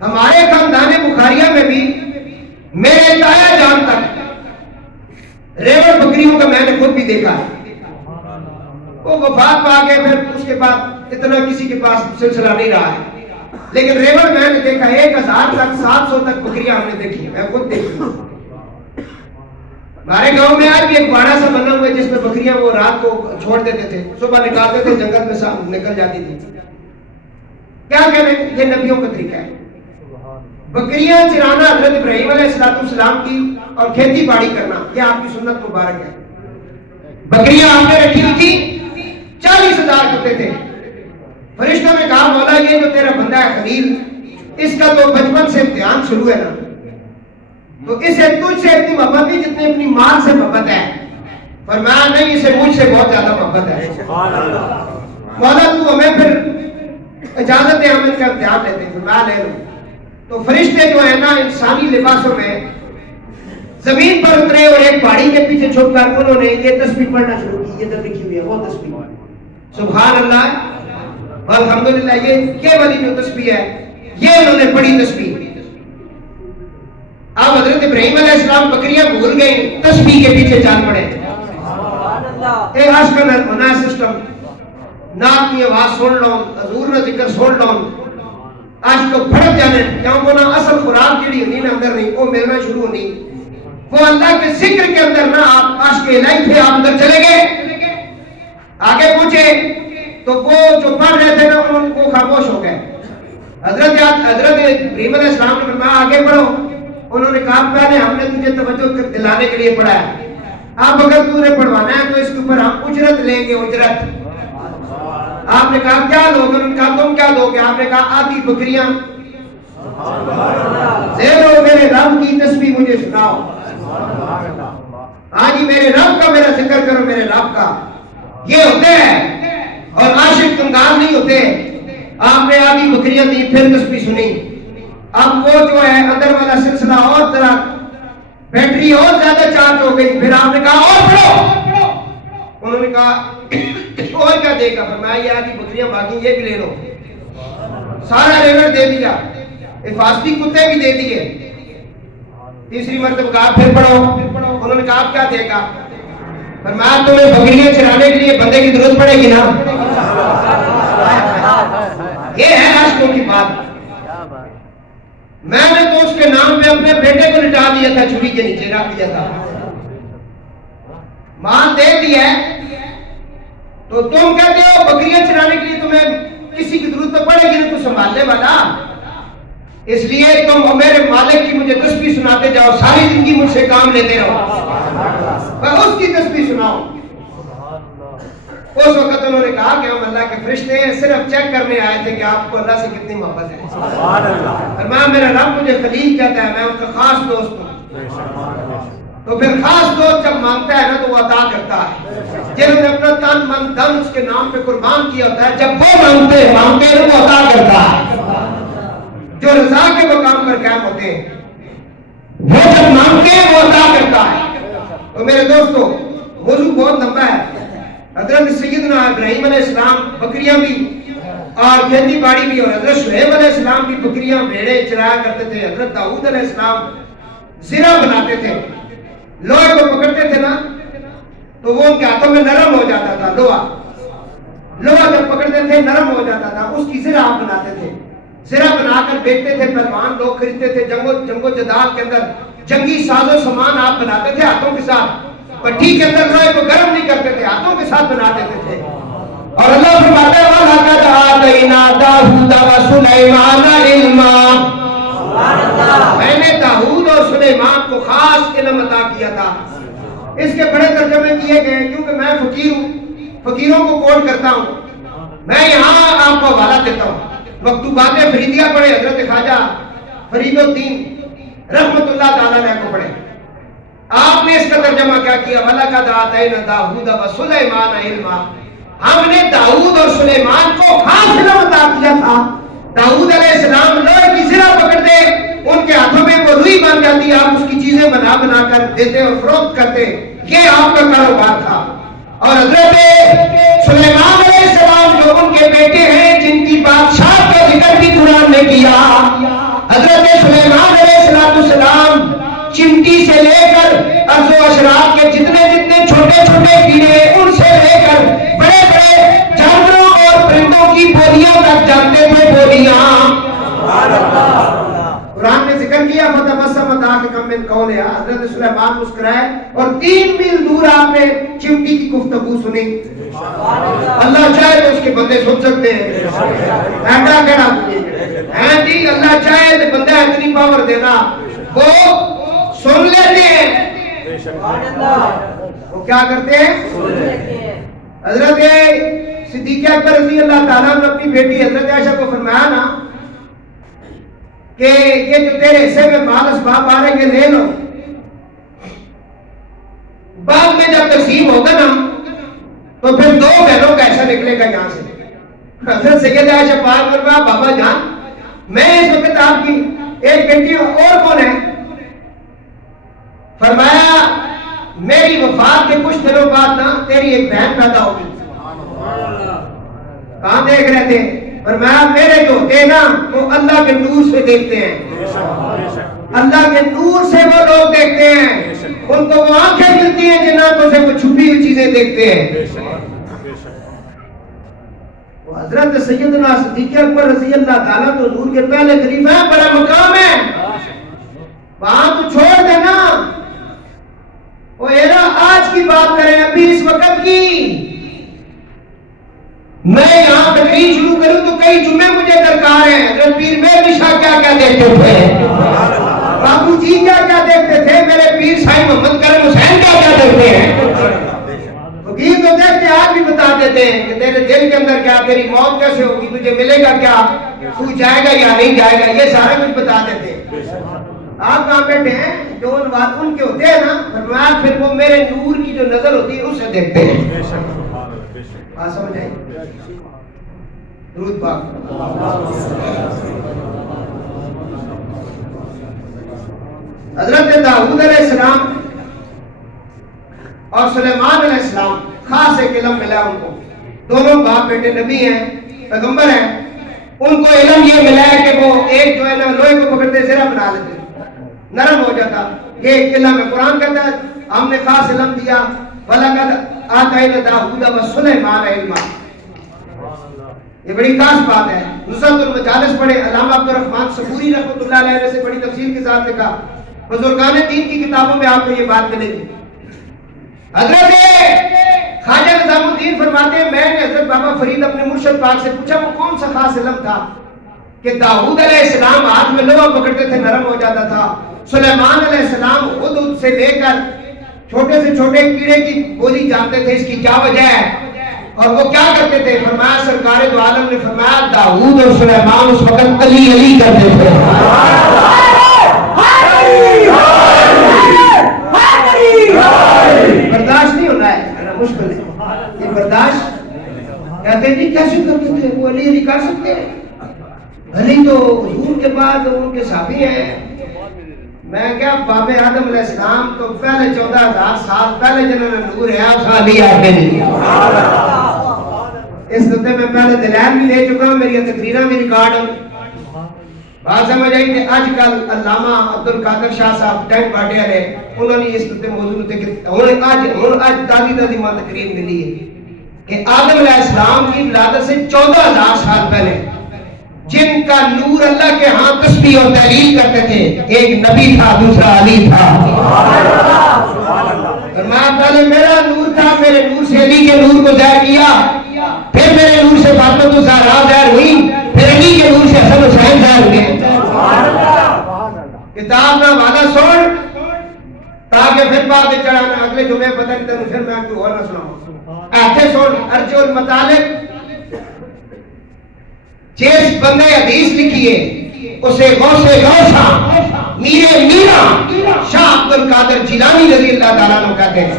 ہمارے خاندان بخاریہ میں بھی میرے تایا جان تک ریوڑ بکریوں کا میں نے خود بھی دیکھا. وہ وفات پا گئے پھر اس کے بعد اتنا کسی کے پاس سلسلہ نہیں رہا ہے. لیکن ریوڑ میں نے دیکھا 1,000 تک 700 تک بکریاں ہم نے دیکھی. میں خود دیکھی. ہمارے گاؤں میں آج بھی ایک باڑا سا بنا ہوا ہے جس میں بکریاں وہ رات کو چھوڑ دیتے تھے, صبح نکالتے تھے, جنگل میں نکل جاتی تھی. کیا کہنے؟ یہ نبیوں کا طریقہ ہے. بکریاں چرانا حضرت ابراہیم علیہ السلام کی اور کھیتی باڑی کرنا یہ آپ کی سنت مبارک ہے. بکریاں آپ نے رکھی ہوئی تھی 40,000 کتے تھے. فرشتوں نے کہا مولا یہ جو تیرا بندہ ہے خلیل اس کا تو بچپن سے امتحان شروع ہے نا, تو اسے تجھ سے اتنی محبت نہیں جتنی اپنی ماں سے محبت ہے. فرمایا نہیں, اسے مجھ سے بہت زیادہ محبت ہے. مولا تو ہمیں پھر اجازت ہے ہم ان کا امتحان لیتے ہیں. فرمایا لے لو. تو فرشتے جو ہیں نا انسانی لباسوں میں زمین پر اترے اور ایک پہاڑی کے پیچھے چھپ کر انہوں نے یہ تسبیح پڑھنا شروع کی. یہ لکھی ہوئی ہے وہ تسبیح. سبحان اللہ الحمدللہ. یہ والی جو تسبیح ہے یہ انہوں نے پڑھی تسبیح. اب حضرت ابراہیم علیہ السلام بکریاں بھول گئے, تسبیح کے پیچھے چال پڑے. اے آج کا نیا سسٹم نات کی آواز سن لو, حضور نے ذکر سن لو, آج تو بھڑک جانے کیوں کو نا اصل خوراک جڑی ہونی نا اندر نہیں وہ ملنا شروع ہونی. وہ اللہ کے ذکر کے اندر نا آپ عاشق الہی تھے, آپ اندر چلے گئے. آگے پوچھے تو وہ جو پڑھ رہے تھے نا ان کو خاموش ہو گئے. حضرت ابراہیم علیہ السلام نے فرمایا آگے بڑھو. انہوں نے کہا پہلے ہم نے تجھے توجہ دلانے کے لیے پڑھا ہے, اب اگر تجھے پڑھوانا ہے تو اس کے اوپر ہم اجرت لیں گے. اجرت. آپ نے کہا کیا لوگ؟ انہوں نے کہا تم کیا دوگے؟ آپ نے کہا آدھی بکریاں. زیرو میرے رب کی تسبیح مجھے سناؤ. ہاں جی میرے رب کا میرا ذکر کرو, میرے رب کا. یہ ہوتے ہیں اور عاشق کنگال نہیں ہوتے. آپ نے آدھی بکریاں دی پھر تسبیح سنی. اب وہ جو ہے اندر والا سلسلہ اور طرح بیٹری اور زیادہ چارج ہو گئی. پھر آپ نے کہا اور پڑھو. انہوں نے کہا اور کیا دے گا؟ فرمایا یہ آدھی بکریاں باقی یہ بھی لے لو. سارا ریوڑ دے دیا, حفاظتی کتے بھی دے دیے. تیسری مرتبہ کہا پھر پڑھو. انہوں نے کہا کیا دے گا؟ فرمایا تمہیں بکریاں چرانے کے لیے بندے کی ضرورت پڑے گی نا. یہ ہے عاشقوں کی بات. میں نے تو اس کے نام پہ اپنے بیٹے کو لٹا دیا تھا, چھری کے نیچے رکھ دیا تھا. مان دے دیا تو تم کہتے ہو بکریاں چرانے کے لیے تمہیں کسی کی ضرورت تو پڑے گی نا, تو سنبھالنے والا. اس لیے تم میرے مالک کی مجھے تسبیح سناتے جاؤ, ساری زندگی مجھ سے کام لیتے رہو, میں اس کی تسبیح سناؤں. اس وقت انہوں نے کہا کہ ہم اللہ کے فرشتے ہیں, صرف چیک کرنے آئے تھے کہ آپ کو اللہ سے کتنی محبت ہے. فرمایا میرا رب مجھے خلیل کہتا ہے, میں اس کا خاص دوست ہوں. تو پھر خاص دوست جب مانگتا ہے نا تو وہ عطا کرتا ہے. جنہوں نے اپنا تن من دھن اس کے نام پہ قربان کیا ہوتا ہے, جب وہ مانگتے ہیں وہ عطا کرتا ہے. جو رضا کے مقام پر قائم ہوتے ہیں وہ جب مانگتے ہیں وہ عطا کرتا ہے. تو میرے دوستو موضوع بہت لمبا ہے. حضرت سیدنا ابراہیم علیہ السلام بکریاں بھی اور کھیتی باڑی بھی, اور حضرت شعیب علیہ السلام بھی بکریاں بھیڑیں چرایا کرتے تھے. حضرت داؤد علیہ السلام زرہ بناتے تھے, لوہے کو پکڑتے تھے نا تو وہ ان کے ہاتھوں میں نرم ہو جاتا تھا. لوہا جب پکڑتے تھے نرم ہو جاتا تھا, اس کی زرہ آپ بناتے تھے. زرہ بنا کر بیچتے تھے, پہلوان لوگ خریدتے تھے. جنگ و جدال کے اندر جنگی ساز و سامان آپ بناتے تھے ہاتھوں کے ساتھ. پٹھی کے اندر لوہے کو گرم نہیں کرتے تھے, ہاتھوں کے ساتھ بنا دیتے تھے. اور اللہ فرماتا ہے وَلَقَدْ آتَيْنَا دَاوُودَ وَسُلَيْمَانَ عِلْمًا, میں نے داؤد اور سلیمان کو خاص علم عطا کیا تھا. اس کے بڑے ترجمے کیے گئے کیونکہ میں فقیر ہوں, فقیروں کو کوٹ کرتا ہوں. میں یہاں آپ کو حوالہ دیتا ہوں, مکتوبات فریدیہ پڑھے, حضرت خواجہ فرید الدین رحمت اللہ تعالیٰ نے کو پڑھے. آپ نے اس کا ترجمہ کیا کیا, وَلَقَدْ آتَيْنَا دَاوُودَ وَسُلَيْمَانَ عِلْمًا, ہم نے داؤد اور سلیمان کو خاص علم عطا کیا تھا. داؤد علیہ السلام لوہے کی زرہ پکڑتے, ان کے ہاتھوں میں وہ روئی بن جاتی, آپ اس کی چیزیں بنا بنا کر دیتے اور فروخت کرتے. یہ آپ کا کاروبار تھا. اور حضرت سلیمان علیہ السلام جو ان کے بیٹے ہیں, جن کی بادشاہ کا ذکر بھی قرآن نے کیا, حضرت سلیمان علیہ السلام چمٹی سے لے کر ارض و اشراف کے جتنے جتنے چھوٹے چھوٹے کیڑے, ان سے لے کر بڑے بڑے جانوروں اور پرندوں کی بولیاں تک جانتے تھے. بولیاں قرآن نے ذکر کیا فتبسم ضاحکا من قولها, حضرت سلیمان مسکرائے اور 3 میل دور آپ نے چمٹی کی گفتگو سنی. اللہ چاہے تو اس کے بندے سن سکتے ہیں, ایسا کہنا ہے جی, اللہ چاہے تو بندہ اتنی پاور دینا وہ سن لیتے ہیں. وہ کیا کرتے ہیں؟ حضرت صدیق اکبر رضی اللہ تعالیٰ نے اپنی بیٹی حضرت عائشہ کو فرمایا نا کہ یہ جو تیرے حصے میں مال اسباب آ رہے ہیں لے لو, بعد میں جب تقسیم ہوگا نا تو پھر 2 بہنوں کا ایسا نکلے گا یہاں سے. حضرت سید عائشہ پاک فرمایا بابا جان میں اس وقت آپ کی ایک بیٹی اور کون ہے؟ فرمایا میری وفات کے کچھ دنوں بعد نا تیری ایک بہن پیدا ہوگی. کہاں دیکھ رہے تھے؟ فرمایا میرے جو ہوتے ہیں نا وہ اللہ کے نور سے دیکھتے ہیں, اللہ کے نور سے وہ لوگ دیکھتے ہیں, ان کو وہ آنکھیں ملتی ہیں جن آنکھوں سے وہ چھپی ہوئی چیزیں دیکھتے ہیں. وہ حضرت سیدنا صدیق اکبر رضی اللہ تعالیٰ تو حضور کے پہلے خلیفہ ہیں, بڑا مقام ہے, وہاں تو چھوڑ دینا. وہ آج کی بات کریں, ابھی اس وقت کی. میں یہاں تقریر شروع کروں تو کئی جمعے مجھے درکار ہیں. حضرت پیر مہر شاہ کیا کیا دیکھتے تھے, بابو جی کیا کیا دیکھتے تھے, میرے پیر سائی محمد کرم حسین کیا کیا دیکھتے ہیں. فقیر تو دیکھتے آج بھی بتا دیتے ہیں کہ تیرے دل کے اندر کیا, تیری موت کیسے ہوگی, تجھے ملے گا کیا, تو جائے گا یا نہیں جائے گا, یہ سارا کچھ بتا دیتے ہیں. آپ کہاں بیٹھے ہیں, جو ان کے ہوتے ہیں نا فرمایا پھر وہ میرے نور کی جو نظر ہوتی ہے اسے دیکھتے ہیں. بات سمجھ آئی؟ درود پاک. حضرت داؤد علیہ السلام اور سلیمان علیہ السلام خاص ایک علم ملا ان کو. دونوں باپ بیٹے نبی ہیں, پیغمبر ہیں. ان کو علم یہ ملا ہے کہ وہ ایک جو ہے نا لوہے کو پکڑتے زرہ بنا لیتے, نرم ہو جاتا. یہ ایک علم ہے. قرآن کہتا ہے ہم نے خاص علم دیا, وَلَقَدْ آتَيْنَا دَاوُودَ وَسُلَيْمَانَ عِلْمًا. یہ بڑی خاص بات ہے. نصرت المجالس پڑھے, علامہ عبدالرحمن صبوری رحمۃ اللہ علیہ نے سے بڑی تفصیل کے ساتھ لکھا. بزرگان دین کی کتابوں میں آپ کو یہ بات ملے گی. حضرت خواجہ نظام الدین فرماتے ہیں میں نے حضرت بابا فرید اپنے مرشد پاک سے پوچھا وہ کون سا خاص علم تھا کہ داؤد علیہ السلام ہاتھ میں لوہا پکڑتے تھے نرم ہو جاتا تھا, سلیمان علیہ السلام حدود سے لے کر چھوٹے سے چھوٹے کیڑے کی بولی جانتے تھے, اس کی کیا وجہ ہے اور وہ کیا کرتے تھے. فرمایا سرکار دو عالم نے فرمایا داؤد اور سلیمان اس وقت علی علی کرتے تھے. مشکل ہے، یہ برداشت کہتے ہیں جی کیسے کرتے تھے وہ علی علی کر سکتے ہیں، علی تو حضور کے بعد ان کے صحابی ہیں. میں کیا باب آدم علیہ السلام تو پہلے 14,000 سال پہلے جنہوں نے نور ہے آپ علی آتے ہیں. اس نقطے میں پہلے دلائل بھی لے چکا ہوں، میری تقریریں بھی ریکارڈ ہوں. بات سمجھ آئی کہ آج کل علامہ عبدالقادر شاہ صاحب ٹینک باٹے والے انہوں نے اس نقطے موضوع تے آج تازی ماں تقریر ملی ہے کہ آدم علیہ السلام کی ولادت سے 14,000 سال پہلے جن کا نور اللہ کے ہاں تسبیح اور تحلیل کرتے تھے، ایک نبی تھا دوسرا علی تھا. فرمایا پہلے میرا نور تھا، میرے نور سے علی کے نور کو ظاہر کیا، پھر میرے نور سے فاطمہ الزہرا ظاہر ہوئی، پھر علی کے نور سے حسن حسین ظاہر ہوئے. کتاب میں وعدہ سن تاکہ پھر بعد چڑھانا اگلے جمعے پتہ نہیں تینوں پھر میں کوئی اور نہ سناؤں. ایتھے سن ارجو المطالب جس بندے حدیث لکھیے اسے غوث غوثاں میرے میرا شاہ عبدالقادر جیلانی رضی اللہ تعالیٰ عنہ کہتے ہیں.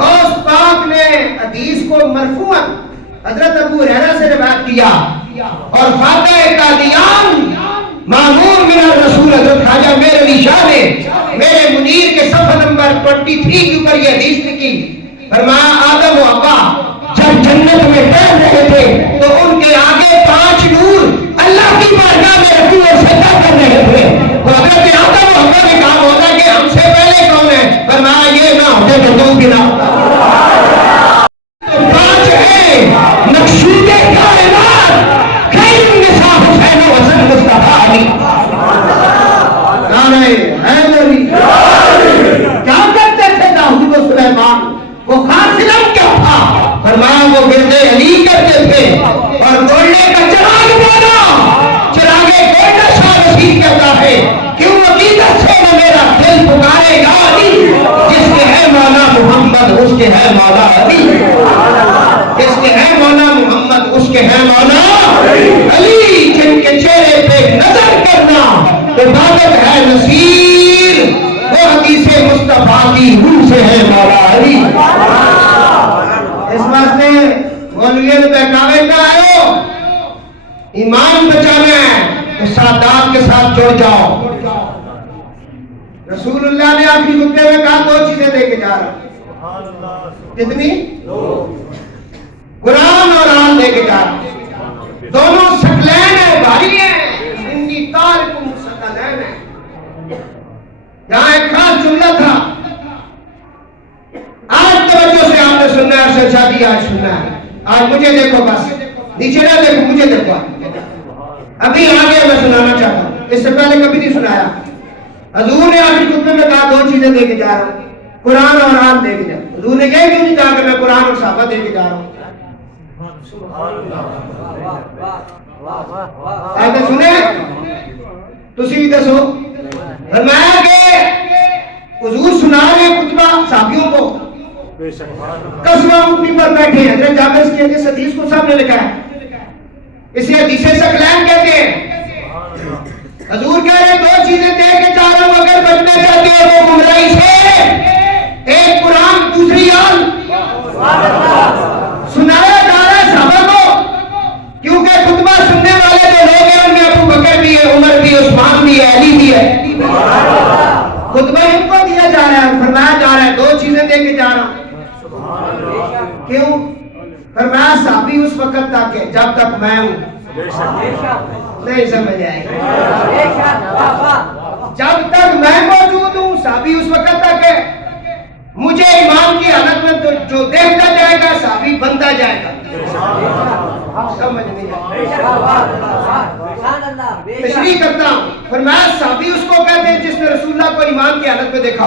غوث پاک نے حدیث کو مرفوعاً حضرت ابو ہریرہ سے روایت کیا اور فاتح قادیان مامور من الرسول حضرت خواجہ میر علی شاہ نے میرے منیر کے صفحہ نمبر 23 کے اوپر یہ حدیث لکھی. فرمایا آدم و حوا جب جنت میں ٹہل رہے تھے تو ان کے آگے 5 نور اللہ کی بارگاہ میں رکوع اور سجدہ کر رہے تھے. تو حضرت آدم و حوا نے کہا مولا کہ ہم سے پہلے کون ہے؟ فرمایا یہ نہ ہوتے تو تم بھی نہ. 5 ہیں مقصود کائنات خیر النساء حسین و حسن مصطفیٰ علی. نعرہ حیدری. کیا کرتے تھے داؤد و سلیمان؟ وہ خاص علم کیا تھا؟ فرمایا وہ گرد علی کرتے تھے اور گولڈے کا چراغ بولا. چراغ گولڈا شاہ رشید کہتا ہے کیوں عقیدت سے نہ میرا دل پکارے گا علی، جس کے ہے مولا محمد اس کے ہے مولا علی. جس کے ہے مولا محمد اس کے ہے مولا علی. جن کے چہرے پہ نظر کرنا عبادت ہے نصیر، وہ حدیث مصطفیٰ کی روح سے ہے مولا علی. اس واسطے مولویت بہکاوے کا آئے ایمان بچانا ہے تو سادات کے ساتھ جڑ جاؤ. رسول اللہ نے آخری خطبے میں کہا 2 چیزیں دے کے جا رہا ہوں. کتنی؟ 2. قرآن اور آن دے کے جا رہا ہوں. دونوں سکلین ہیں، بھاری ہیں. انی تارکم سکلین ہیں. یہاں ایک خاص جملہ تھا آج توجہ سے آپ نے سننا ہے. ارشد شاہ جی آج سننا ہے. آج مجھے دیکھو، بس نیچے نہ دیکھو مجھے دیکھو. ابھی آگے میں سنانا چاہتا ہوں، اس سے پہلے کبھی نہیں سنایا. حضور نے آخری خطبے میں کہا 2 چیزیں دے کے جا رہا ہوں، قرآن اور آن دے کے جا. حضور نے یہ کیوں نہیں کہا کہ میں قرآن اور صحابہ دے کے جا رہا ہوں؟ آئے سنے تسی بھی دسو. فرمایا کہ حضور سنا رہے خطبہ صحابیوں کو، قصبہ اونٹنی پر بیٹھے ہیں. حضرت جابر کی اس حدیث کو سب نے لکھا ہے، اسے حدیث ثقلین کہتے ہیں. حضور کہہ رہے 2 چیزیں دے کے جا رہا ہوں اگر بچنا چاہتے ہو وہ گمراہی سے. ایک قرآن، دوسری آن. سنایا جا رہا ہے صحابہ کو کیونکہ خطبہ سننے والے جو لوگ ہیں ان میں ابو بکر بھی ہے، عمر بھی، عثمان بھی ہے، علی بھی ہے. خطبہ ان کو دیا جا رہا ہے، فرمایا جا رہا ہے 2 چیزیں دے کے جا رہا ہوں. کیوں؟ فرمایا صحابی اس وقت تک ہے جب تک میں ہوں. نہیں سمجھ آئے گا. جب تک میں موجود ہوں صحابی اس وقت تک ہے. مجھے ایمان کی حالت میں تو جو دیکھتا جائے گا صحابی بنتا جائے گا. سمجھ نہیں آئے. تشریح کرتا ہوں. فرمایا صحابی اس کو کہتے ہیں جس نے رسول اللہ کو ایمان کی حالت میں دیکھا،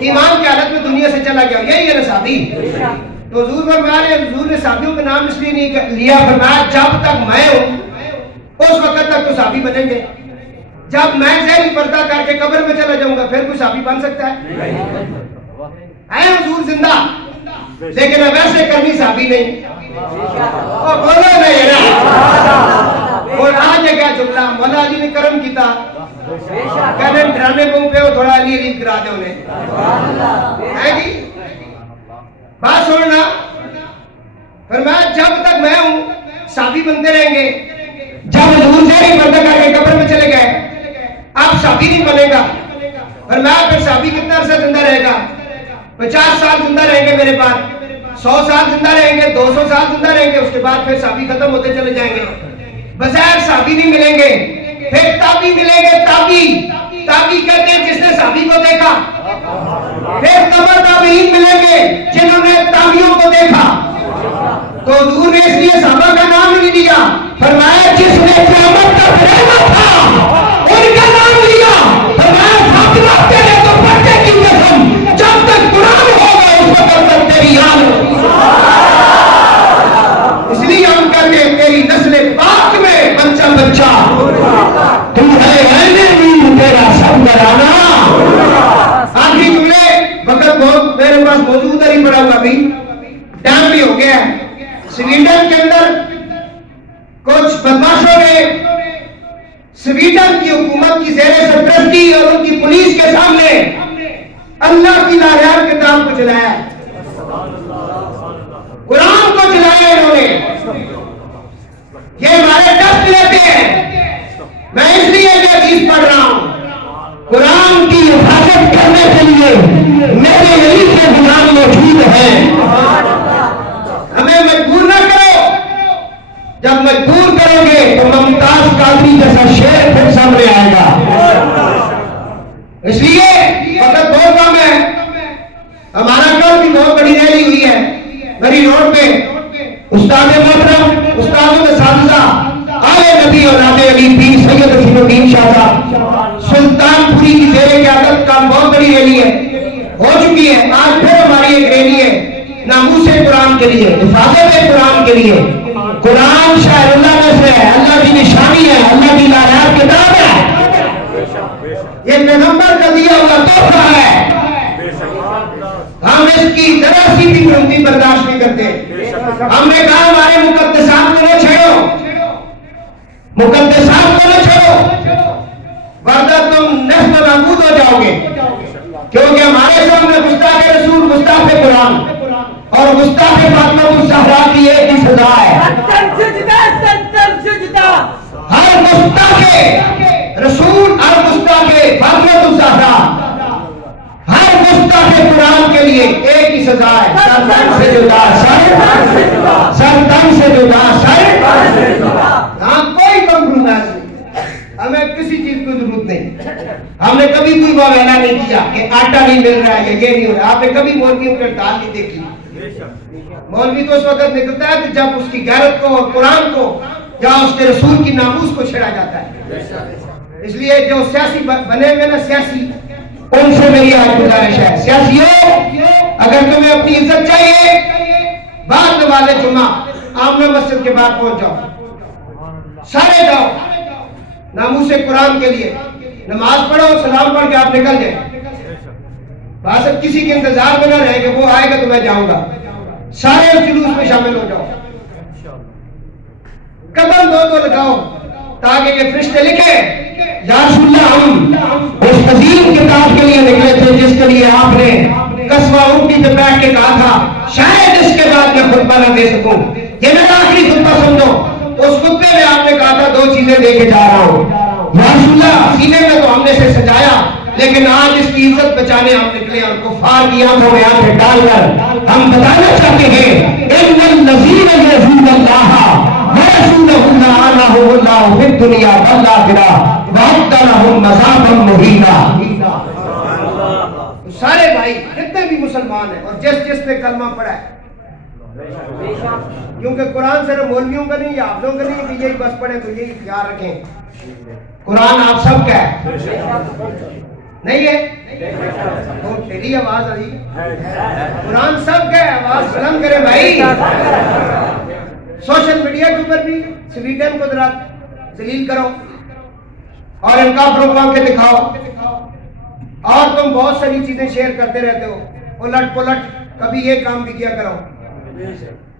ایمان کی حالت میں دنیا سے چلا گیا، یہی ہے نا صحابی. تو حضور فرما رہے ہیں، حضور نے صحابیوں کا نام اس لیے نہیں لیا. فرمایا جب تک میں ہوں اس وقت تک تو صحابی بنیں گے. جب میں ذہنی پردہ کر کے قبر میں چلا جاؤں گا پھر کوئی صحابی بن سکتا ہے؟ حضور زندہ لیکن اب ایسے کرنی صحابی نہیں. اور بولو نہیں نا. اور آج کیا جملہ مولا علی نے کرم کیتا کہنے ڈرانے کو پہ تھوڑا علی علی کرا دے انہیں ہے جی. بات سننا، فرمایا جب تک میں ہوں صحابی بنتے رہیں گے. جب حضور زہری پردہ کر کے قبر میں چلے گئے اب صحابی نہیں بنے گا. فرمایا پھر صحابی کتنا عرصہ زندہ رہے گا؟ 50 سال زندہ رہیں گے میرے بعد، 100 سال زندہ رہیں گے، 200 سال زندہ رہیں گے، اس کے بعد پھر صحابی ختم ہوتے چلے جائیں گے. بظاہر صحابی نہیں ملیں گے، پھر تابعی ملیں گے. تابعی کہتے ہیں جس نے صحابی کو دیکھا. پھر تبع تابعین ملیں گے جنہوں نے تابعیوں کو دیکھا. تو حضور نے اس لیے صحابہ کا نام نہیں لیا، فرمایا جس نے قیامت کا ڈرانا تھا ان کا نام لیا. فرمایا فاطمہ تیرے تو پردے کی قسم جب تک قرآن ہوگا اس وقت تک تیری یاد ہوگی. اس لیے ہم کہتے ہیں تیری نسل پاک میں بچہ بچہ تو ہے تیرا سب کرانا. آخری جملے، وقت بہت میرے پاس موجود نہیں پڑا ہوا، ابھی ٹائم بھی ہو گیا ہے. سویڈن کے اندر کچھ بدماشوں نے سویڈن کی حکومت کی زیر سرپرستی اور ان کی پولیس کے سامنے اللہ کی لاریار کتاب کو جلایا، قرآن کو جلایا. انہوں نے یہ ہمارے ٹیسٹ لیتے ہیں. میں اس لیے یہ حدیث پڑھ رہا ہوں، قرآن کی حفاظت کرنے کے لیے میرے علی کے غلام موجود ہیں. ہمیں مجبور نہ کرو. جب مجبور کرو گے تو ممتاز قادری جیسا شعر پھر سامنے آئے گا. اس لیے وقت بہت کم ہے. ہمارا کل بھی بہت بڑی ریلی ہوئی ہے بری روڈ پہ. استاد محترم، استاد اساتذہ، آل نبی اور ناد علی پیر سید حسین الدین شاہ صاحب سلطان پوری کی زیر قیادت کا بہت بڑی ریلی ہے، ہو چکی ہے. آج پھر ہماری ایک ریلی ہے ناموس قرآن کے لیے، حفاظت قرآن کے لیے. قرآن شاعر اللہ میں سے ہے، اللہ کی نشانی ہے، اللہ کی لاریار کتاب ہے. یہ پیغمبر کا دیا ہوا تحفہ ہے. ہم اس کی ذرا سی بھی غلطی برداشت نہیں کرتے. ہم نے کہا ہمارے مقدسات کو نہ چھیڑو، مقدسات کو نہ چھیڑو ورنہ تم نسل نابود ہو جاؤ گے. کیونکہ ہمارے سامنے گستاخ رسول، گستاخ قرآن اور گستاخ فاطمہ الزہرا کی ایک ہی سزا ہے. ہر گستاخ رسول، ہر گستاخ فاطمہ الزہرا، ہر گستاخ قرآن کے لیے ایک ہی سزا ہے، سر تن سے جدا، سر تن سے جدا، سر. ہاں کوئی کمپرومائز نہیں، ہمیں کسی چیز کی ضرورت نہیں. ہم نے کبھی کوئی واویلا نہیں کیا کہ آٹا نہیں مل رہا ہے یا یہ نہیں ہو رہا. آپ نے کبھی مولویوں کی ہڑتال نہیں دیکھی. مولوی تو اس وقت نکلتا ہے کہ جب اس کی غیرت کو اور قرآن کو یا اس کے رسول کی ناموس کو چھیڑا جاتا ہے. اس لیے جو سیاسی بنے ہوئے نا، سیاسی، ان سے میری آج گزارش ہے، سیاسیوں اگر تمہیں اپنی عزت چاہیے بعد نماز جمعہ آمنہ مسجد کے باہر پہنچ جاؤ، سارے جاؤ ناموس قرآن کے لیے. نماز پڑھو، سلام پڑھ کے آپ نکل جائیں. بس اب کسی کے انتظار میں نہ رہے کہ وہ آئے گا تو میں جاؤں گا. سارے جلوس میں شامل ہو جاؤ، قدم دو لگاؤ تاکہ یہ فرشتے لکھے یا رسول اللہ ہم اس عظیم کتاب کے لیے نکلے تھے جس کے لیے آپ نے قصبہ اونٹی پہ بیٹھ کے کہا تھا شاید اس کے بعد میں خطبہ نہ دے سکوں، یہ میرا آخری خطبہ سمجھو. اس خطبے میں آپ نے کہا تھا 2 چیزیں دے کے جا رہا ہوں. یا رسول اللہ سینے میں تو ہم نے سے سجایا، لیکن آج اس کی عزت بچانے ہم نکلے اور کفار کی آنکھوں میں آنکھیں ڈال کر ہم بتانا چاہتے ہیں ان الذین یعصون اللہ ورسولہ لعنہم اللہ فی الدنیا والآخرہ وأعد لهم عذابا مہینا. سارے بھائی جتنے بھی مسلمان ہیں اور جس نے کلمہ پڑھا ہے، کیونکہ قرآن صرف مولویوں کا نہیں یا حافظوں کا نہیں کہ یہی بس پڑھیں تو یہی خیال رکھیں. قرآن آپ سب کا ہے، نہیں ہے تو تیری آواز آ رہی ہے. قرآن سب کا ہے، آواز بلند کرے بھائی. سوشل میڈیا کے اوپر بھی سویڈن کو ذرا ذلیل کرو اور ان کا پروگرام کے دکھاؤ. اور تم بہت ساری چیزیں شیئر کرتے رہتے ہو، الٹ پلٹ کبھی یہ کام بھی کیا کرو.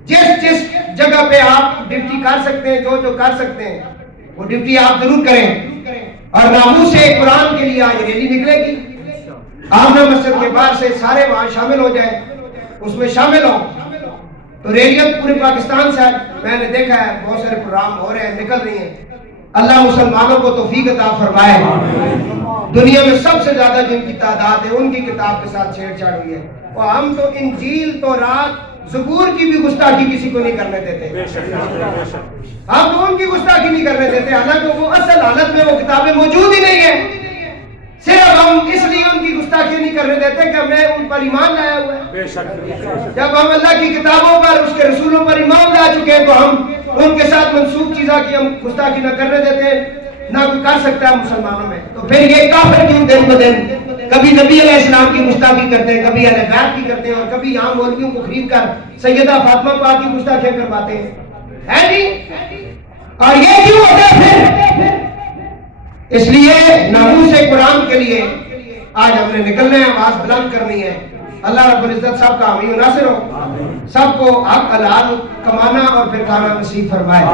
جس جگہ پہ آپ ڈیوٹی کر سکتے ہیں، جو کر سکتے ہیں وہ ڈیوٹی آپ ضرور کریں. اور ناموس قرآن کے لیے آج ریلی نکلے گی، آمنہ مسجد کے باہر سے سارے وہاں شامل ہو جائیں. اس میں شامل ہوں. تو ریلیاں پورے پاکستان سے میں نے دیکھا ہے بہت سارے پروگرام ہو رہے ہیں, نکل رہی ہیں. اللہ مسلمانوں کو توفیق عطا فرمائے. دنیا میں سب سے زیادہ جن کی تعداد ہے ان کی کتاب کے ساتھ چھیڑ چھاڑ ہوئی ہے, اور ہم تو انجیل تورات زبور کی بھی گستاخی کسی کو نہیں کرنے دیتے. ہم تو ان کی گستاخی نہیں کرنے دیتے, حالانکہ وہ اصل حالت میں وہ کتابیں موجود ہی نہیں ہیں. صرف ہم اس لیے ان کی گستاخی نہیں کرنے دیتے کہ ہمیں ان پر ایمان لایا ہوا ہے. جب ہم اللہ کی کتابوں پر, اس کے رسولوں پر ایمان لا چکے ہیں, تو ہم ان کے ساتھ منسوخ چیزاں کی ہم گستاخی نہ کرنے دیتے, نہ کوئی کر سکتا ہے مسلمانوں میں. تو پھر یہ کافر کیوں دن بہ دن کبھی نبی علیہ السلام کی گستاخی کرتے ہیں, کبھی اہل بیت کی کرتے ہیں, اور کبھی یہاں مولویوں کو خرید کر سیدہ فاطمہ پاک کی گستاخیاں کرواتے ہیں, ہے جی؟ اور یہ کیوں ہوتا ہے پھر؟ اس لیے ناموس قرآن کے لیے آج ہم نے نکلنا ہے, آواز بلند کرنی ہے. اللہ رب العزت سب کا حامی و ناصر ہو, سب کو حق حلال کمانا اور پھر کھانا نصیب فرمائے.